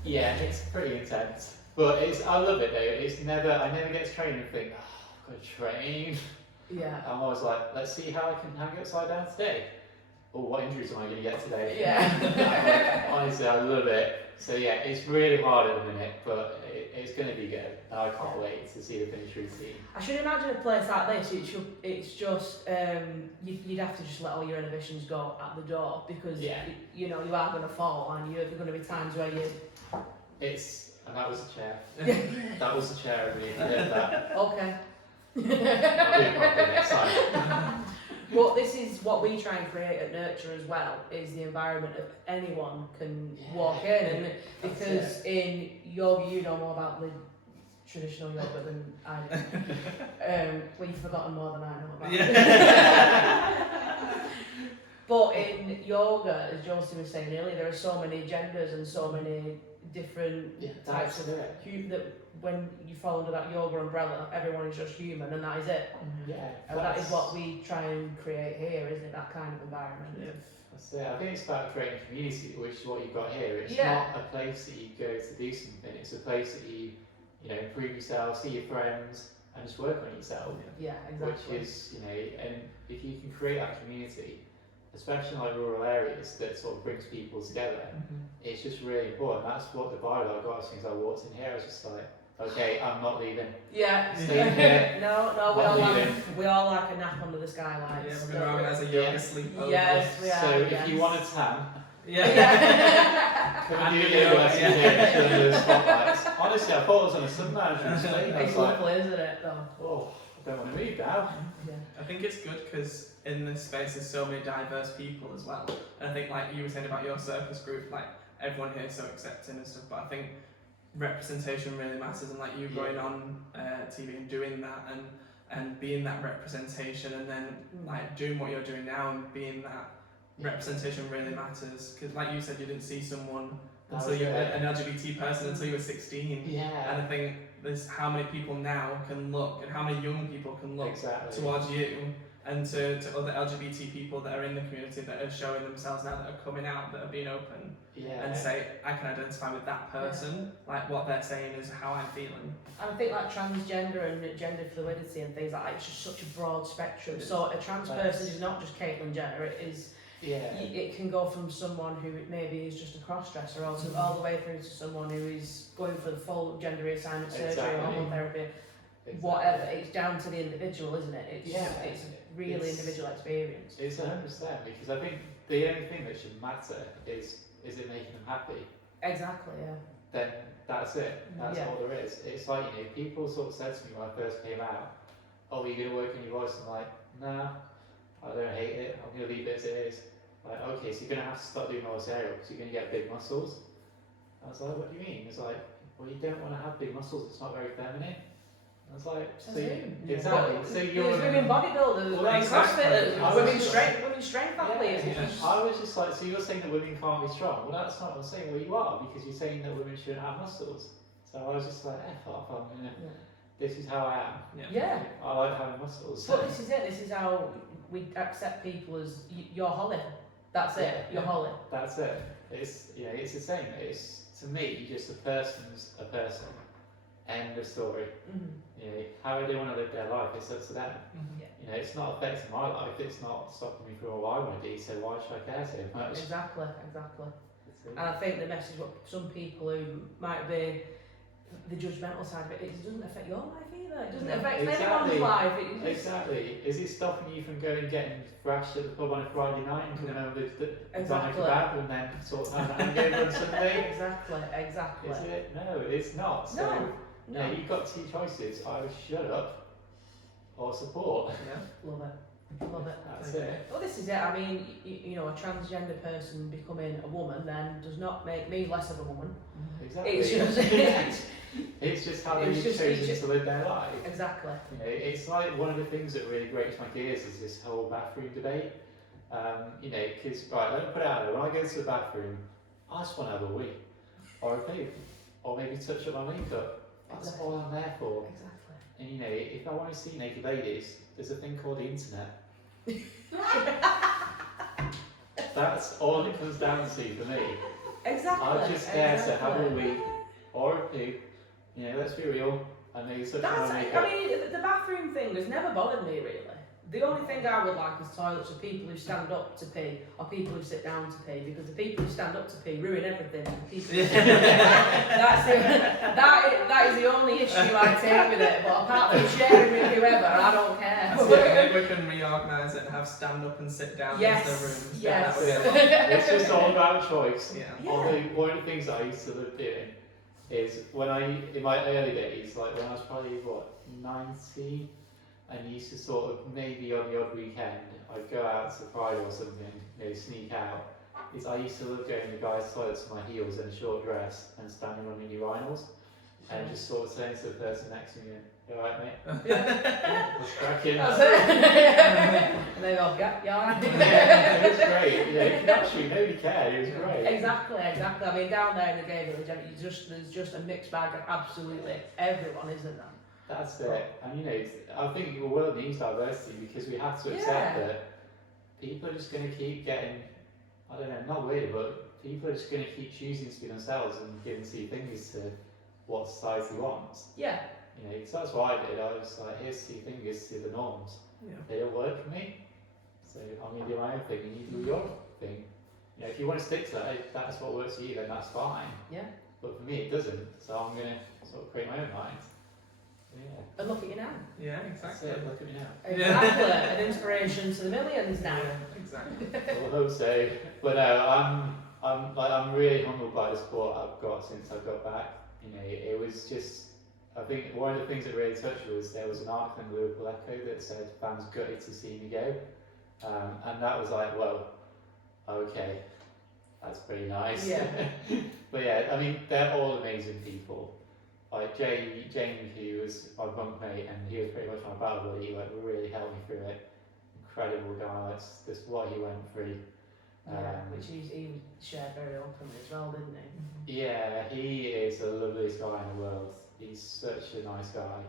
Yeah, it's pretty intense. But I love it though. I never get to train and think, oh, I've got to train. Yeah. I'm always like, let's see how I can hang upside down today. Or what injuries am I going to get today? Yeah. Honestly, I love it. So yeah, it's really hard at the minute, but it's going to be good. And I can't wait to see the finish routine. I should imagine a place like this, it's just, you'd have to just let all your inhibitions go at the door because, you are going to fall and there are going to be times where you... And that was a chair. That was a chair, I really did that. Okay. I'll do it properly next time. But this is what we try and create at Nurture as well, is the environment that anyone can walk in. And because in yoga, you know more about the traditional yoga than I do. Well, you've forgotten more than I know about it. But in yoga, as Josie was saying earlier, there are so many genders and so many different types of that when you fall under that yoga umbrella, everyone is just human and that is it. And that is what we try and create here, isn't it? That kind of environment. That's it. I think it's about creating community, which is what you've got here. It's not a place that you go to do something. It's a place that you improve yourself, see your friends, and just work on yourself. Yeah, exactly. Which is, and if you can create that community, especially in like rural areas that sort of brings people together, it's just really important. That's what the vibe I got as soon as I walked in here. I was just like, okay, I'm not leaving. Yeah. Stay here. No, we all like a nap under the skylights. Yeah, we're going to organise a yoga sleepover. Yes, we are. So if you want a tan, Yeah. come and do your yoga lessons here and chill under the spotlights. Honestly, I thought it was on a sun management Spain. I was It's like, lovely, isn't it? Though. oh, I don't want to move now. Yeah. I think it's good because in this space there's so many diverse people as well. And I think like you were saying about your circus group, like everyone here is so accepting and stuff, but I think representation really matters and like you going on TV and doing that and being that representation and then like doing what you're doing now and being that representation really matters because like you said you didn't see someone until you an LGBT person until you were 16 and I think there's how many people now can look and how many young people can look towards you and to other LGBT people that are in the community that are showing themselves now, that are coming out, that are being open and say, I can identify with that person, like what they're saying is how I'm feeling. And I think like transgender and gender fluidity and things like that, it's just such a broad spectrum. So a trans person is not just Caitlyn Jenner, it is, it can go from someone who maybe is just a cross-dresser all the way through to someone who is going for the full gender reassignment surgery or hormone therapy. Whatever, it's down to the individual, isn't it? It's a really individual experience. It's 100% because I think the only thing that should matter is it making them happy. Exactly, then that's it. That's Yeah. all there is. It's like, you know, people sort of said to me when I first came out, "Oh, are you gonna work on your voice?" I'm like, "Nah, I don't hate it. I'm gonna leave it as it is." Like, okay, so you're gonna have to start doing all this aerial because you're gonna get big muscles. I was like, "What do you mean?" It's like, "Well, you don't want to have big muscles. It's not very feminine." I was like, Says "So you, who? exactly. Well, So there's you're women bodybuilders, Well, women exactly. crossfitters, I women was- strength athletes. Yeah. I was just like, so you're saying that women can't be strong? Well, that's not what I'm saying. Well, you are, because you're saying that women shouldn't have muscles. So I was just like, F off, this is how I am. Yeah. I like having muscles. But this is it. This is how we accept people as you're Holly. That's it. Yeah. You're Holly. That's it. It's, you know, it's the same. It's, to me, just a person's a person. End of story. Mm-hmm. You know, how they want to live their life, it's up to them. Yeah. You know, it's not affecting my life. It's not stopping me from what I want to do. So why should I care so much? Exactly. And I think the message, what some people who might be the judgmental side of it, it doesn't affect your life either. It doesn't affect Exactly. anyone's life. It just, Exactly. Is it stopping you from going and getting thrashed at the pub on a Friday night and coming home with the Exactly. kebab and then sort of having a hangover on Sunday? Exactly. Is it? No, it's not. So, No. you know, you've got two choices. Either shut up or support. Love it. That's it. Well, this is it. I mean, you know, a transgender person becoming a woman then does not make me less of a woman. Exactly. It's just, it's just how it's they've just- chosen it's just- to live their life. exactly. You know, it's like one of the things that really grates my gears is this whole bathroom debate. You know, because, right, let me put it out there. When I go to the bathroom, I just want to have a wee or a poo or maybe touch up my makeup. That's Exactly. all I'm there for. Exactly. And you know, if I want to see naked ladies, there's a thing called the internet. That's all it comes down to for me. Exactly. I'm just there to have a wee or a poo. You know, let's be real. I know you're such That's, a makeup. I mean, the bathroom thing has never bothered me really. The only thing I would like is toilets for people who stand up to pee or people who sit down to pee, because the people who stand up to pee ruin everything. That is the only issue I take with it. But apart from sharing with whoever, I don't care. So maybe we can reorganise it and have stand up and sit down Yes, as the rooms. yes. That would be a lot. It's just all about choice. Yeah. Although one of the things that I used to love doing is when in my early days, like when I was probably 19, and used to sort of maybe on the odd weekend, I'd go out to Pride or something, you know, sneak out. Is I used to love going to the guys' toilets in my heels and a short dress and standing on mini urinals and just sort of saying to the person next to me, "You alright, mate?" What's cracking? That's it. And they go, yeah, alright. Yeah, it was great. Yeah, you can actually, nobody cared. It was great. Exactly. I mean, down there in the gay village, I mean, there's just a mixed bag of absolutely everyone, isn't there? That's it. And you know, I think the world needs diversity because we have to accept that people are just going to keep getting, I don't know, not weird, but people are just going to keep choosing to be themselves and giving two fingers to what society wants. Yeah. You know, so that's what I did. I was like, here's two fingers to the norms. Yeah. They don't work for me, so I'm going to do my own thing and you do your thing. You know, if you want to stick to that, if that's what works for you, then that's fine. Yeah. But for me, it doesn't. So I'm going to sort of create my own mind. Yeah. And look at you now. Yeah, That's exactly. it. Look at me now. Exactly. An inspiration to the millions now. Yeah, exactly. Well, I hope so. But no, I'm really humbled by the support I've got since I got back. You know, it was just, I think one of the things that really touched me was there was an article in the Liverpool Echo that said fans gutted to see me go, and that was like, well, okay, that's pretty nice. Yeah. But yeah, I mean, they're all amazing people. Like Jamie, who was my bunkmate, and he was pretty much my battle buddy. Like, really helped me through it. Incredible guy. That's just what he went through. Which he shared very openly as well, didn't he? Yeah, he is the loveliest guy in the world. He's such a nice guy.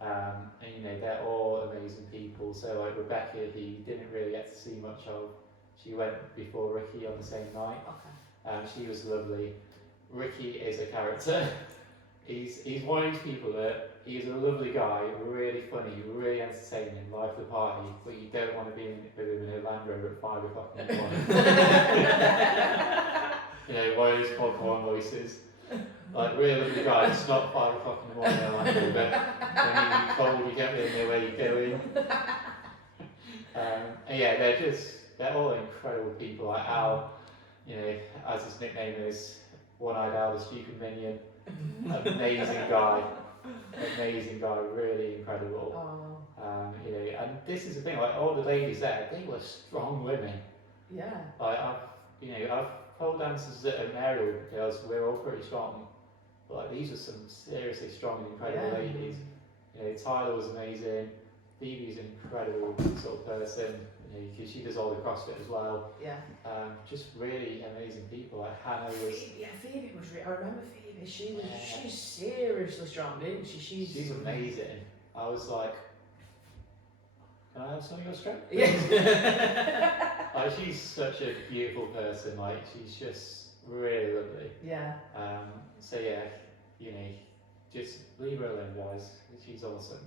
And you know, they're all amazing people. So like Rebecca, he didn't really get to see much of. She went before Ricky on the same night. Okay. She was lovely. Ricky is a character. He's one of these people that he's a lovely guy, really funny, really entertaining, life of the party, but you don't want to be with him in a Land Rover at 5 o'clock in the morning. You know, one of those popcorn voices. Like, really lovely guy, it's not 5 o'clock in the morning in a Land Rover. When you're cold, you get in there where you go in. And yeah, they're all incredible people. Like Al, you know, as his nickname is, one-eyed owl, the stupid minion. Amazing guy, really incredible. Oh, You know, and this is the thing, like all the ladies there, they were strong women. yeah. Like I've pole dancers that are aerial girls, we're all pretty strong. But like, these are some seriously strong and incredible Yeah. ladies. You know, Tyler was amazing. Phoebe's an incredible sort of person. You know, because she does all the CrossFit as well. Yeah. Just really amazing people. Like Hannah was. Phoebe was. I remember Phoebe. She's Yeah. seriously strong, isn't she? She's amazing. I was like, can I have some of your strength? Yeah. Like, she's such a beautiful person. Like, she's just really lovely. Yeah. So yeah, you know, just leave her alone, guys. She's awesome.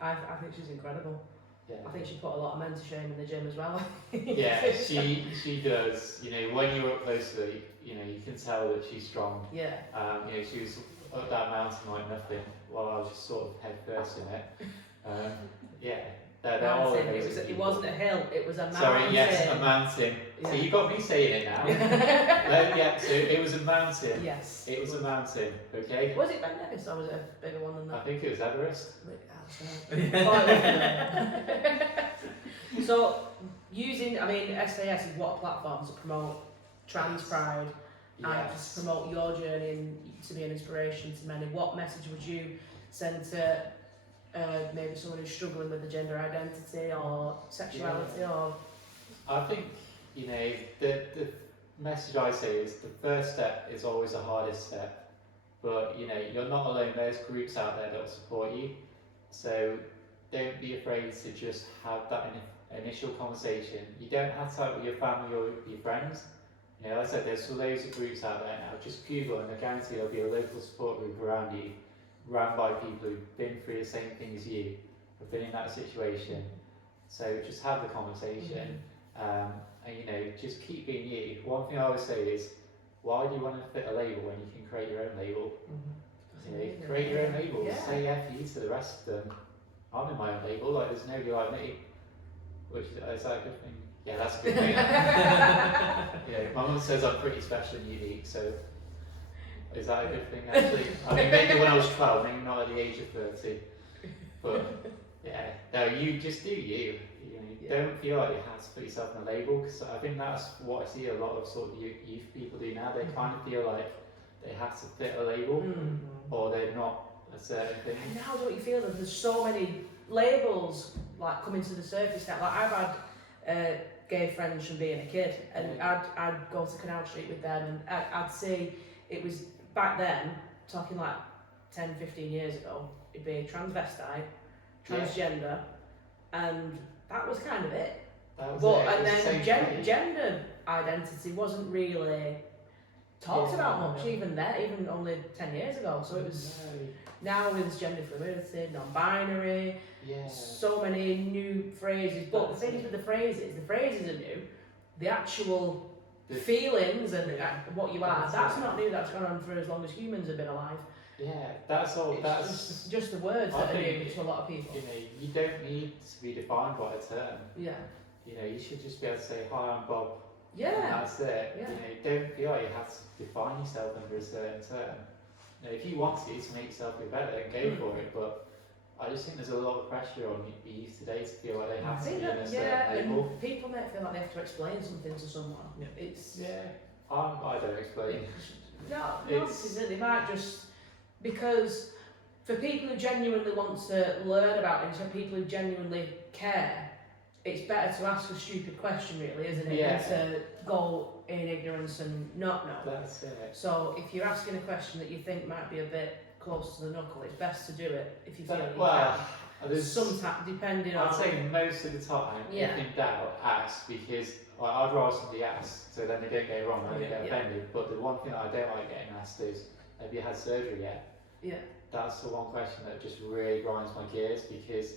I think she's incredible. Yeah. I think she put a lot of men to shame in the gym as well. Yeah, she does. You know, when you're up closely, you know, you can tell that she's strong. Yeah. You know, she was up that mountain like nothing, while I was just sort of head first in it. Yeah, they're all Mountain. amazing It people. wasn't a hill. It was a mountain. Sorry, yes, a mountain. Yeah. So you got me saying it now. Yeah, so it was a mountain. Yes. It was a mountain, okay? Was it Ben Nevis or was it a bigger one than I that? think it was Everest. So, SAS is what a platform to promote trans pride and to promote your journey and to be an inspiration to many. What message would you send to maybe someone who's struggling with the gender identity or sexuality or? I think, you know, the message I say is the first step is always the hardest step. But, you know, you're not alone. There's groups out there that will support you. So don't be afraid to just have that initial conversation. You don't have to have it with your family or your friends. You know, like I said, there's loads of groups out there now. Just Google and I guarantee there'll be a local support group around you, run by people who've been through the same thing as you, have been in that situation. So just have the conversation, and you know, just keep being you. One thing I always say is, why do you want to fit a label when you can create your own label? You know, create your own label. Yeah. Say F you to the rest of them. I'm in my own label. Like there's nobody like me. Which is that a good thing? Yeah, that's a good thing. You know, my mum says I'm pretty special and unique. So is that a good thing? Actually, I mean, maybe when I was 12, maybe not at the age of 30. But yeah, no, you just do you. You know, don't feel like you have to put yourself in a label, because I think that's what I see a lot of sort of youth people do now. They kind of feel like they have to fit a label, or they're not a certain thing. And now don't you feel that there's so many labels like coming to the surface now? Like I've had gay friends from being a kid, and I'd go to Canal Street with them, and I'd see it was back then, talking like 10, 15 years ago, it'd be transvestite, transgender, and that was kind of it. That was But it. It and was the then same thing. gender identity wasn't really talked about much, even only 10 years ago. So it was now with gender fluidity, non-binary, so many new phrases. But the thing is with the phrases are new. The actual feelings and what you are, that's not new. That's gone on for as long as humans have been alive. Yeah, that's all. It's just the words that are new to a lot of people. You know, you don't need to be defined by a term. Yeah. You know, you should just be able to say, "Hi, I'm Bob." Yeah. And that's it. Yeah. You know, don't feel like you have to define yourself under a certain term. You know, if you want to make yourself feel better, then go for it. But I just think there's a lot of pressure on the youth today to feel like they have to be in a certain label. And people might feel like they have to explain something to someone. Yeah. It's I don't explain. no, It's- this is it. They might just because for people who genuinely want to learn about it, for people who genuinely care, it's better to ask a stupid question, really, isn't it? Yeah. Than to go in ignorance and not know. That's it. So if you're asking a question that you think might be a bit close to the knuckle, it's best to do it if you feel you Well, can. there's Sometimes, depending on. I'd say most of the time, Yeah. if in doubt, ask, because I'd rather somebody ask, so then they don't get it wrong, they don't get Yeah. offended. But the one thing that I don't like getting asked is, have you had surgery yet? Yeah. That's the one question that just really grinds my gears, because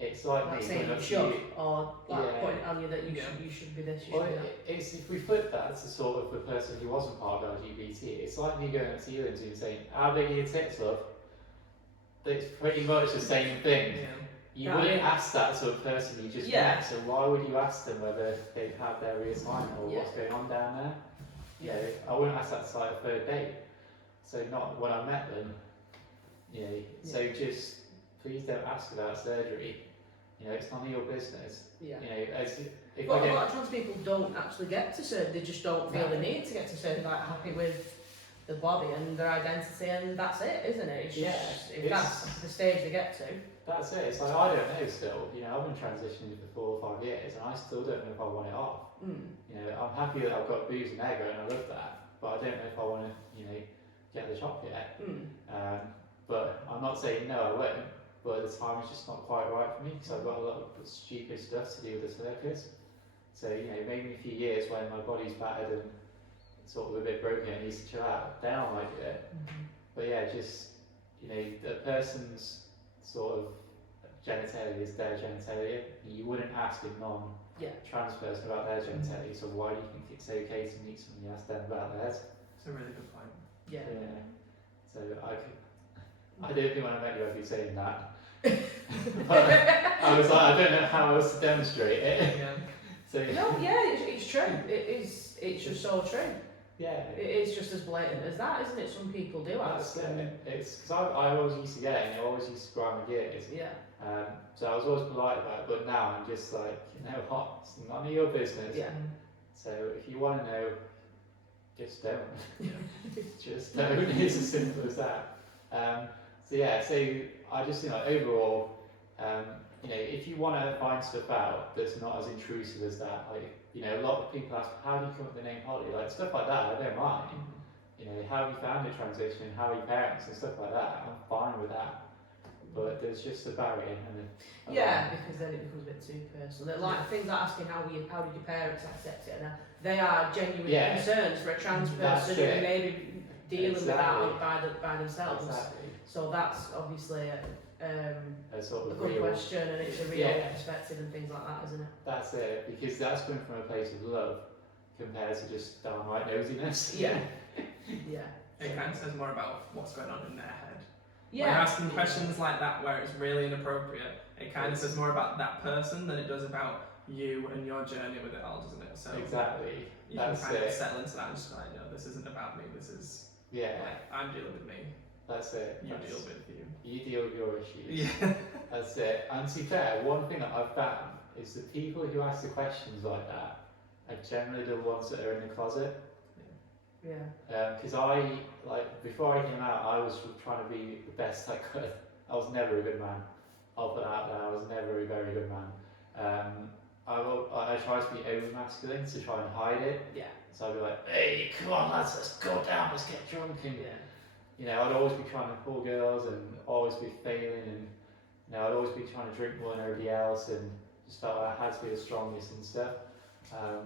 it's like Like me saying coming you up to should, you. or like Yeah. putting it on you that you Yeah. should be this, you Well, should be that. it's if we flip that to sort of the person who wasn't part of LGBT, it's like me going up to you and saying, "How big are your tits, love?" It's pretty much the same thing. Yeah. You Yeah, wouldn't yeah. ask that to a person you just Yeah. met, so why would you ask them whether they've had their reassignment or Yeah. what's going on down there? You know, I wouldn't ask that to like a third date. So not when I met them. You know, so just please don't ask about surgery. You know, it's none of your business. Yeah. You know, as if But I a don't, lot of trans people don't actually get to surgery. They just don't feel the need to get to surgery. They're like happy with the body and their identity, and that's it, isn't it? It's just, if that's the stage they get to. that's it. It's like I don't know still. You know, I've been transitioning for 4 or 5 years, and I still don't know if I want it off. You know, I'm happy that I've got boobs and hair growing, and I love that. But I don't know if I want to, you know, get the chop yet. But I'm not saying no, I won't. But the time is just not quite right for me because I've got a lot of stupid stuff to do with the circus. So, you know, maybe in a few years when my body's battered and sort of a bit broken and needs to chill out, then I might do it. But yeah, just, you know, the person's sort of genitalia is their genitalia. You wouldn't ask a non-trans person about their genitalia, so why do you think it's okay to meet someone and ask them about theirs? It's a really good point. Yeah. So I didn't think when I met you I'd be saying that. But I was like, I don't know how else to demonstrate it. Yeah. So No, yeah, it's true. It's just so true. yeah. It is just as blatant as that, isn't it? Some people do That's ask. it. It's because I always used to get it, and I always used to grind my gears. Yeah. So I was always polite about it, but now I'm just like, you know what, it's none of your business. Yeah. So if you want to know, just don't. Just don't. It's as simple as that. So yeah, so I just think like overall, you know, if you want to find stuff out that's not as intrusive as that, like, you know, a lot of people ask, how do you come up with the name Holly? Like stuff like that, I don't mind. You know, how have you found a transition? How are your parents and stuff like that? I'm fine with that. But there's just a barrier and Because then it becomes a bit too personal. They're like things like asking how did your parents accept it, and they are genuine concerns for a trans person who may be dealing with that by themselves. Exactly. So that's obviously A sort a of good real question, and it's a real perspective and things like that, isn't it? That's it, because that's coming from a place of love compared to just downright nosiness. Yeah. Yeah. It kind of says more about what's going on in their head. Yeah. When you're asking questions like that where it's really inappropriate, it kind of says more about that person than it does about you and your journey with it all, doesn't it? So Exactly. you That's can kind it. of settle into that and just like, no, this isn't about me, this is Yeah, like, I'm dealing with me, that's it. you deal with you. You deal with your issues. Yeah. That's it. And to be fair, one thing that I've found is the people who ask the questions like that are generally the ones that are in the closet. Yeah. Because before I came out, I was trying to be the best I could. I was never a good man. I'll put that out there, I was never a very good man. I tried to be over masculine to try and hide it. Yeah. So I'd be like, hey, come on lads, let's go down, let's get drunk. And, Yeah. you know, I'd always be trying to pull girls and always be failing, and, you know, I'd always be trying to drink more than everybody else, and just felt like I had to be the strongest and stuff.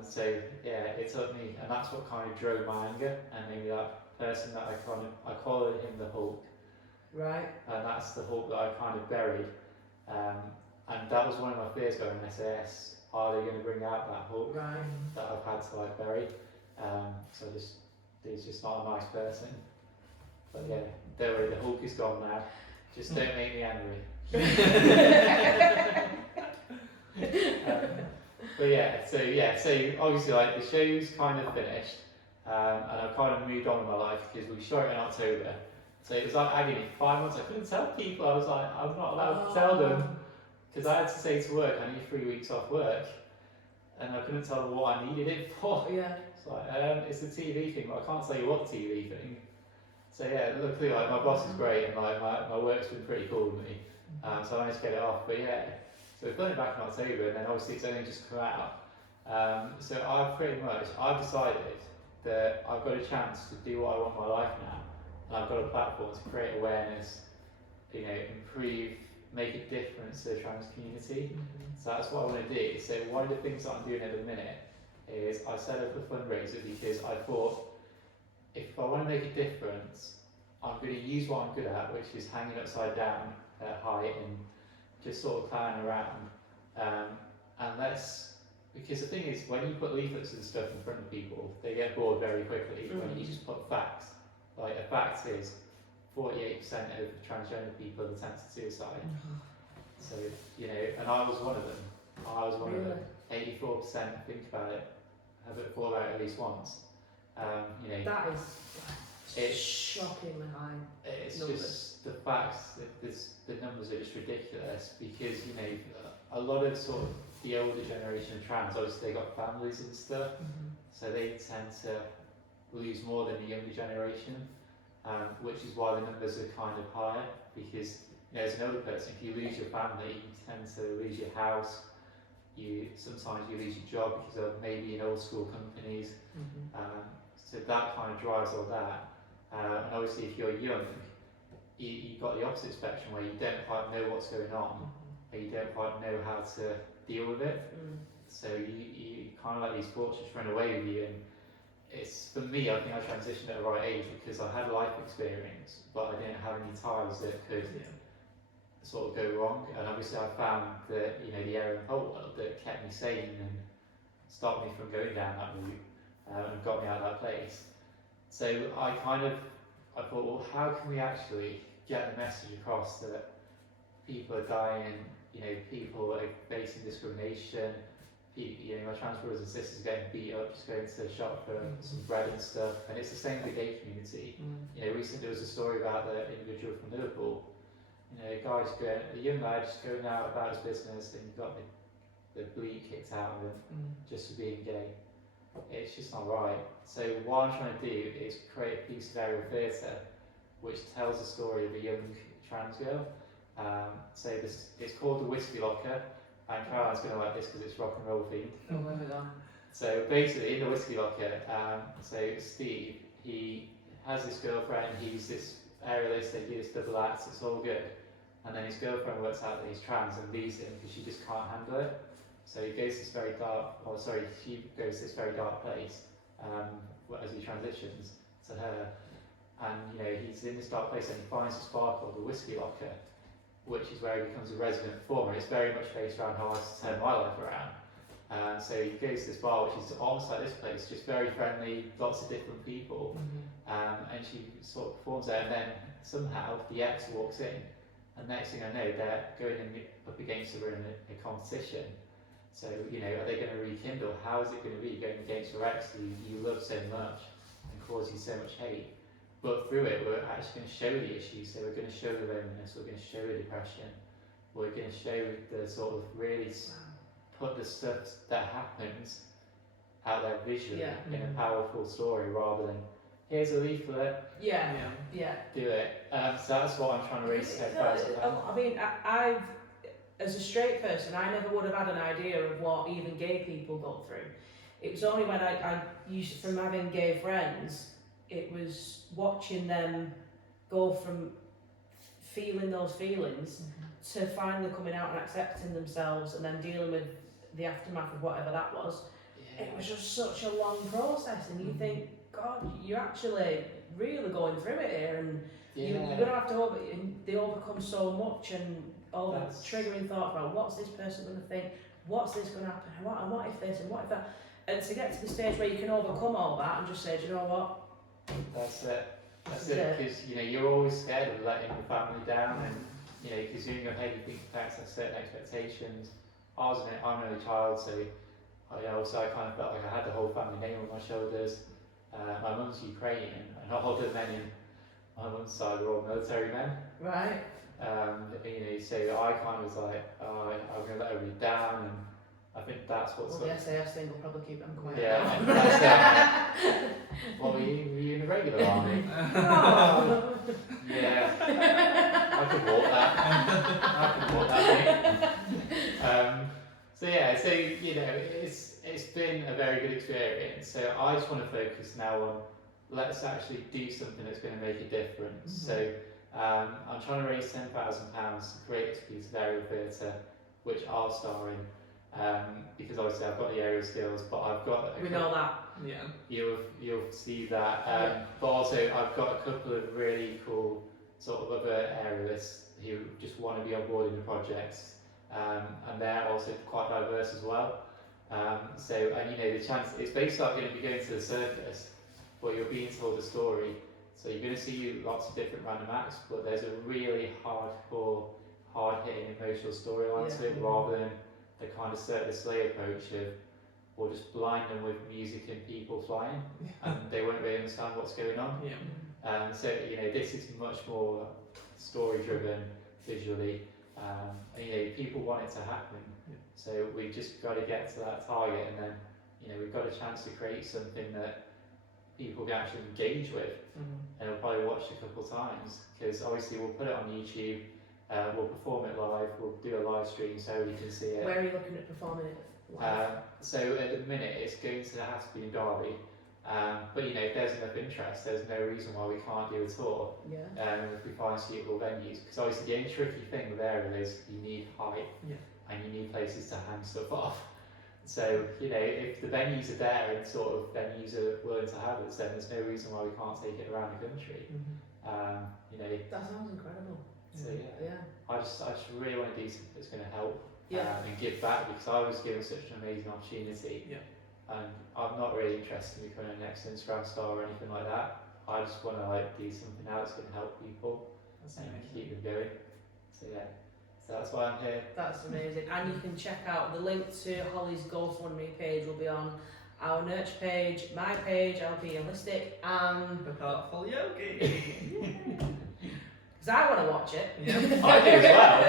So yeah, it took me, and that's what kind of drove my anger, and maybe that person that I call him the Hulk, Right. and that's the Hulk that I kind of buried, and that was one of my fears going SAS. Are they going to bring out that Hulk Right. that I've had to like bury? So he's just not a nice person. But yeah, don't worry, the Hulk is gone now. Just don't make me angry. But so obviously like the show's kind of finished, and I've kind of moved on with my life because we shot it in October. So it was like agony. 5 months I couldn't tell people. I was like, I'm not allowed to tell them because I had to say to work I need 3 weeks off work, and I couldn't tell them what I needed it for. Yeah. It's like it's a TV thing, but I can't say what TV thing. So yeah, luckily like my boss is great, and like my work's been pretty cool with me, so I managed to get it off. But yeah, so we've done it back in October, and then obviously it's only just come out. So I've decided that I've got a chance to do what I want in my life now, and I've got a platform to create awareness, you know, improve, make a difference to the trans community. So that's what I want to do. So one of the things that I'm doing at the minute is I set up a fundraiser because I thought, if I want to make a difference, I'm going to use what I'm good at, which is hanging upside down at height and just sort of clowning around. Because the thing is, when you put leaflets and stuff in front of people, they get bored very quickly. When you just put facts, like a fact is 48% of transgender people have attempted suicide. So, you know, and I was one of them. I was one of them. 84% think about it, have it thought about it at least once. That is It's- shockingly high. It's numbers. just the facts. The numbers are just ridiculous because a lot of sort of the older generation of trans, obviously they got families and stuff, so they tend to lose more than the younger generation, which is why the numbers are kind of higher. Because as an older person, if you lose your family, you tend to lose your house. Sometimes you lose your job because of maybe in old school companies. So that kind of drives all that. And obviously, if you're young, you've got the opposite spectrum where you don't quite know what's going on, and you don't quite know how to deal with it. So you kind of let these thoughts just run away with you. And it's, for me, I think I transitioned at the right age because I had life experience, but I didn't have any ties that could sort of go wrong. And obviously, I found that the area of whole world that kept me sane and stopped me from going down that route and got me out of that place. So I thought, well, how can we actually get the message across that people are dying, people are facing discrimination, my trans brothers and sisters getting beat up just going to the shop for some bread and stuff, and it's the same with the gay community. Recently there was a story about the individual from Liverpool, a young lad just going out about his business and he got the bleat kicked out of him just for being gay. It's just not right. So what I'm trying to do is create a piece of aerial theatre which tells the story of a young trans girl. So it's called The Whiskey Locker, and Caroline's going to like this because it's rock and roll themed. Oh, where we gone? So basically in The Whiskey Locker, so Steve, he has this girlfriend, he's this aerialist, they do this double act, it's all good. And then his girlfriend works out that he's trans and leaves him because she just can't handle it. So he goes to this very dark, she goes to this very dark place as he transitions to her. And he's in this dark place and he finds a bar called The Whiskey Locker, which is where he becomes a resident performer. It's very much based around how I turn my life around. So he goes to this bar, which is almost like this place, just very friendly, lots of different people. And she sort of performs there, and then somehow the ex walks in, and next thing I know, they're going up against her in a competition. So, are they going to rekindle? How is it going to be going against your ex who you love so much and cause you so much hate? But through it, we're actually going to show the issues. So we're going to show the loneliness, we're going to show the depression, we're going to show the sort of really put the stuff that happens out there visually in a powerful story rather than, here's a leaflet, do it. So that's what I'm trying to raise. I mean, I've, as a straight person, I never would have had an idea of what even gay people go through. It was only when I used, from having gay friends, it was watching them go from feeling those feelings to finally coming out and accepting themselves and then dealing with the aftermath of whatever that was. It was just such a long process, and you think, God, you're actually really going through it here, and you're going to have to they overcome so much, and all the triggering thoughts about what's this person going to think, what's this going to happen, and what if this, and what if that, and to get to the stage where you can overcome all that and just say, do you know what? That's it. Because you're always scared of letting the family down, and because in your head you think that's certain expectations. I'm an only child, so I kind of felt like I had the whole family name on my shoulders. My mum's Ukrainian, and all the men in my mum's side were all military men. Right. So I kind of was like, I'm going to let everybody down, and I think that's what's. Well, the SAS thing will probably keep them quiet. Yeah, that's Well, were you in the regular army? No. Yeah, I could walk that. It's been a very good experience. So I just want to focus now on let's actually do something that's going to make a difference. So I'm trying to raise £10,000 to create this piece of aerial theatre, which I'll star in. Because obviously I've got the aerial skills, but I've got. We know that. Yeah. You'll see that. But also I've got a couple of really cool sort of other aerialists who just want to be on board in the projects, and they're also quite diverse as well. The chance it's basically going to be going to the circus, but you're being told a story. So you're going to see lots of different random acts, but there's a really hardcore, hard-hitting emotional storyline to it, rather than the kind of Cirque du Soleil approach of, or just blind them with music and people flying, and they won't understand what's going on. Yeah. So this is much more story driven visually, and people want it to happen. So we've just got to get to that target, and then we've got a chance to create something that people can actually engage with, and they'll probably watch a couple of times, because obviously we'll put it on YouTube, we'll perform it live, we'll do a live stream so you can see it. Where are you looking at performing it live? So at the minute it's going to have to be in Derby, but if there's enough interest, there's no reason why we can't do a tour. If we find suitable venues, because obviously the only tricky thing with area is you need height, and you need places to hang stuff off. So if the venues are there and sort of venues are willing to have us, then there's no reason why we can't take it around the country. That sounds incredible. So Yeah. I just really want to do something that's going to help and give back, because I was given such an amazing opportunity. And I'm not really interested in becoming a next Instagram star or anything like that. I just want to do something else that can help people and keep them going. So that's why I'm here. That's amazing. And you can check out the link to Holly's GoFundMe page will be on our Nurture page, my page, I'll be holistic, and The Thoughtful Yogi. because I want to watch it. Yeah. I do as well.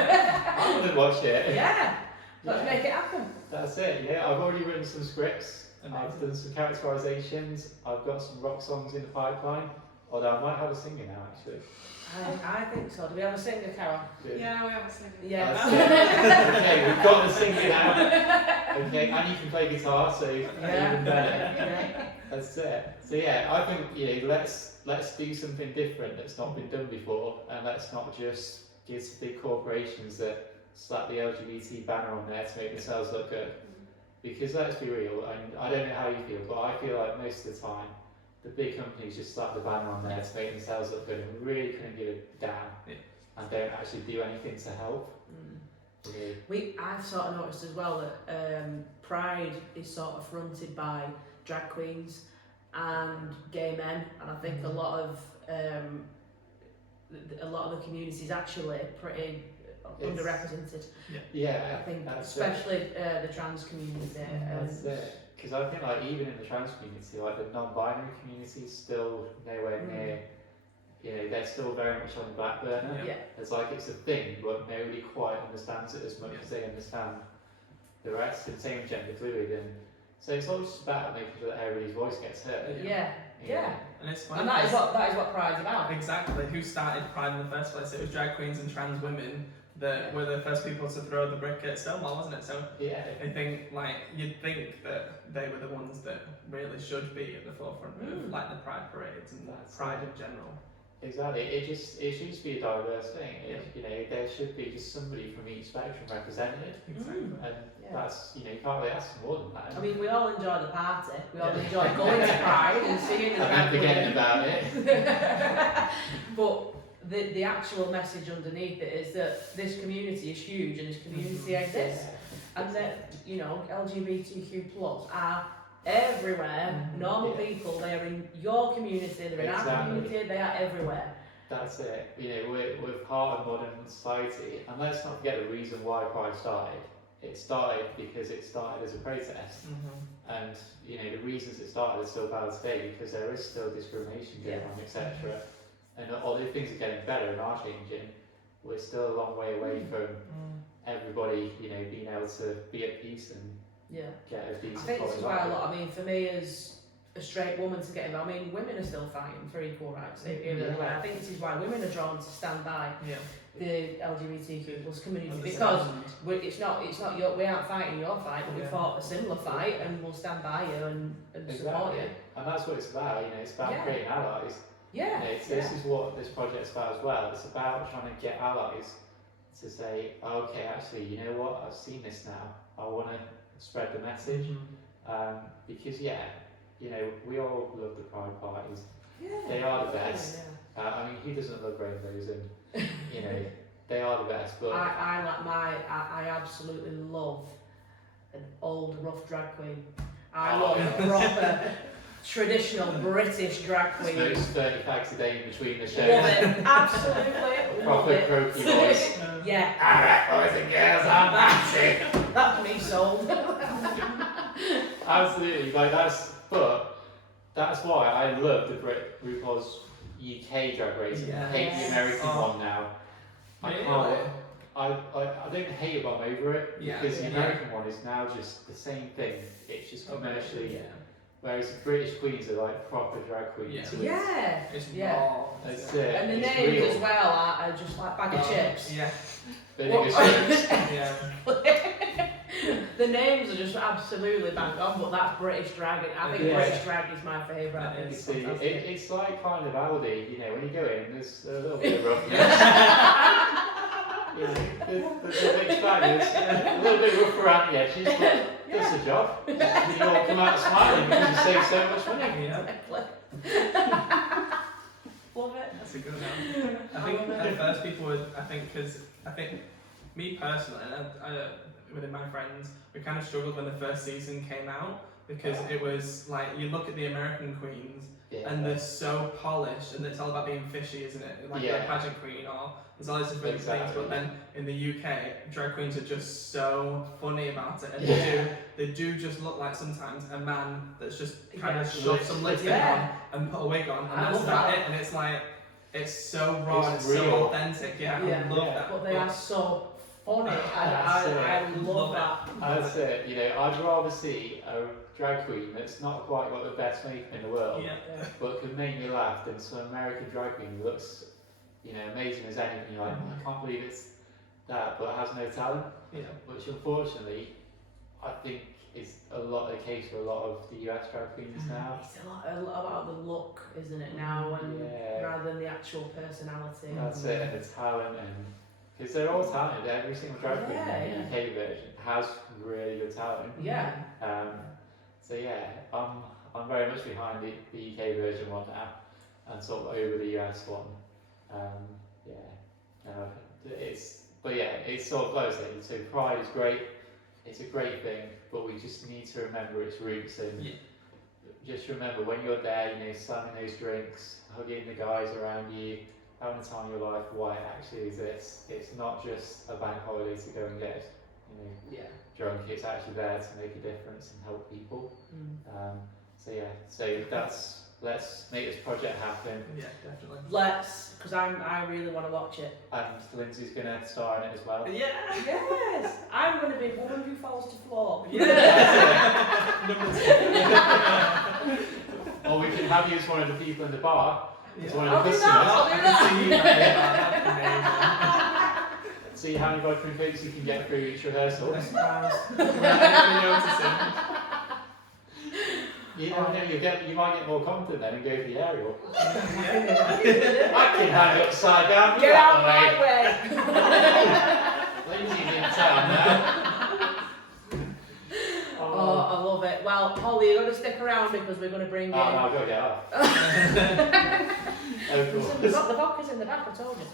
I want to watch it. Yeah. Let's Yeah. make it happen. That's it, I've already written some scripts, Amazing. I've done some characterizations, I've got some rock songs in the pipeline, although I might have a singer now actually. I think so. Do we have a singer, Carol? Good. Yeah, we have a singer. Yeah. That's it. Okay, we've got the singer now. Okay, and you can play guitar, so even better. Yeah. That's it. So I think let's do something different that's not been done before, and let's not just give to big corporations that slap the LGBT banner on there to make themselves look good. Because let's be real, and I don't know how you feel, but I feel like most of the time the big companies just slap the banner on there to make themselves look good and really couldn't give a damn and don't actually do anything to help. I've sort of noticed as well that Pride is sort of fronted by drag queens and gay men, and I think a lot of the community is actually pretty underrepresented. Yeah, I think, that's especially the trans community. That's it. Because I think even in the trans community, the non-binary community is still nowhere near. They're still very much on the back burner. It's it's a thing, but nobody quite understands it as much as they understand the rest. And same with gender fluid, and so it's all just about making sure that everybody's voice gets heard. And it's funny. And that is what Pride's about. Exactly. Who started Pride in the first place? It was drag queens and trans women that were the first people to throw the brick at Stonewall, wasn't it? So I think you'd think that they were the ones that really should be at the forefront of the Pride parades and Pride in general. Exactly. It should just be a diverse thing. There should be just somebody from each spectrum represented. Exactly. And that's you can't really ask for more than that. I mean, we all enjoy the party. We all enjoy going to Pride and seeing the I'm drag forgetting queen. about it. But the actual message underneath it is that this community is huge and this community exists, and that LGBTQ plus are everywhere. Normal people, they are in your community, they're in our community, they are everywhere. That's it. We're part of modern society, and let's not forget the reason why Pride started. It started because it started as a protest, and the reasons it started are still valid today, because there is still discrimination going on, etc. And although things are getting better and are changing, we're still a long way away from everybody, being able to be at peace and get a decent. I think this is why for me as a straight woman to get involved, women are still fighting for equal rights. I think this is why women are drawn to stand by the LGBTQ plus community, because it's not we aren't fighting your fight, but we fought a similar fight, and we'll stand by you and support you. And that's what it's about. It's about creating allies. This is what this project's about as well. It's about trying to get allies to say, okay, actually, you know what? I've seen this now. I want to spread the message, because we all love the Pride parties. They are the best. Who doesn't love rainbows? And they are the best. But I absolutely love an old rough drag queen. I love proper traditional British drag queen. Smokes 30 packs a day in between the shows. Love it, absolutely. Proper croaky voice. Yeah. Alright, boys and girls, I'm dancing. That's me sold. Absolutely, but that's why I love the RuPaul's UK Drag Race. Yes. I hate the American Oh. one now. I Really? can't. I don't hate it, but I'm over it Yeah. because the Yeah. American one is now just the same thing. It's just commercially. Yeah. Whereas the British queens are like proper drag queens. Yeah. So it's- Yeah. It's Yeah. raw. That's it. And the it's names real. as well are just like bag of Oh, chips. Yeah. Vinegar strips. Yeah. The names are just absolutely bang on, but that's British drag. I think Yeah. British drag is my favourite. I think You it's see, fantastic. it's like kind of Aldi, you know, when you go in, there's a little bit of roughness. You know, there's a mixed bag, there's a little bit rough around the edges, but does the job. You all come out smiling because you save so much money. Yeah. Love it. That's a good one. I think at first people would, because I think me personally, and within my friends, we kind of struggled when the first season came out because it was like you look at the American queens Yeah. and they're so polished and it's all about being fishy, isn't it? Like Yeah. the pageant queen or there's all these different Exactly. things, but then in the UK, drag queens are just so funny about it and Yeah. they do just look like sometimes a man that's just kind Yeah. of shoved some lipstick Yeah. on and put a wig on and I that's love about that. it and it's like it's so raw and It's it's so real. authentic. Yeah, Yeah. I love Yeah. that. But they are so funny. That's it. I love Love that. That's it, you know, I'd rather see a drag queen that's not quite got the best makeup in the world, Yeah. but can make me laugh than some American drag queen who looks, you know, amazing as anything. You're like, oh, I can't believe it's that, but has no talent. Yeah. Which unfortunately, I think is a lot the case for a lot of the US drag queens now. It's a lot about the look, isn't it, now, and Yeah. rather than the actual personality. That's it, and the talent, and because they're all talented. Every single drag queen Yeah, in the UK version has really good talent. Yeah. So yeah, I'm very much behind the UK version one now, and sort of over the US one. It's sort of close. So Pride is great. It's a great thing, but we just need to remember its roots and just remember when you're there, you know, slamming those drinks, hugging the guys around you, having the time of your life. Why it actually exists. It's not just a bank holiday to go and get, you know, drunk. It's actually there to make a difference and help people. Let's make this project happen. Yeah, definitely. Because I really want to watch it. And Lindsay's gonna star in it as well. Yeah. Yes, I'm going to be woman who falls to floor. Or we can have you as one of the people in the bar, as one I'll of the do that, I'll customers. do that. See you right there. See how many vodka and cokes you can get through each rehearsal. That's noticing. You never know, you might get more confident then and go for the aerial. Yeah. I can hang it upside down. Get out my way. Lindsay's in town now. Oh, I love it. Well, Holly, you're going to stick around because we're going to bring in... Oh no, I've got to get off. Of course. The vodka's in the back, I told you.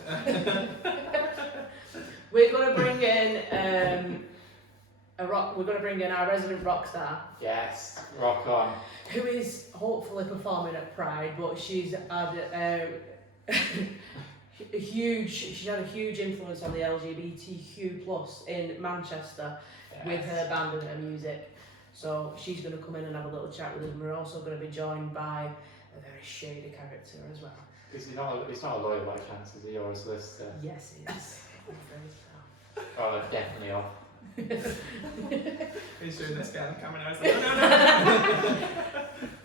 We're going to bring in we're going to bring in our resident rock star, Yes, rock on. who is hopefully performing at Pride, but she's had she's had a huge influence on the LGBTQ plus in Manchester with her band and her music. So she's going to come in and have a little chat with us, and we're also going to be joined by a very shady character as well. It's not a lawyer by chance, is he, or a solicitor? Yes, it is. I'm afraid so. Oh, definitely off. He's doing this guy on the camera now. He's like, no.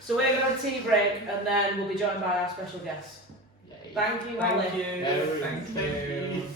So we're going to have a tea break, and then we'll be joined by our special guest. Yay. Thank you, Thank Holly. you. No, Thank thank you. you.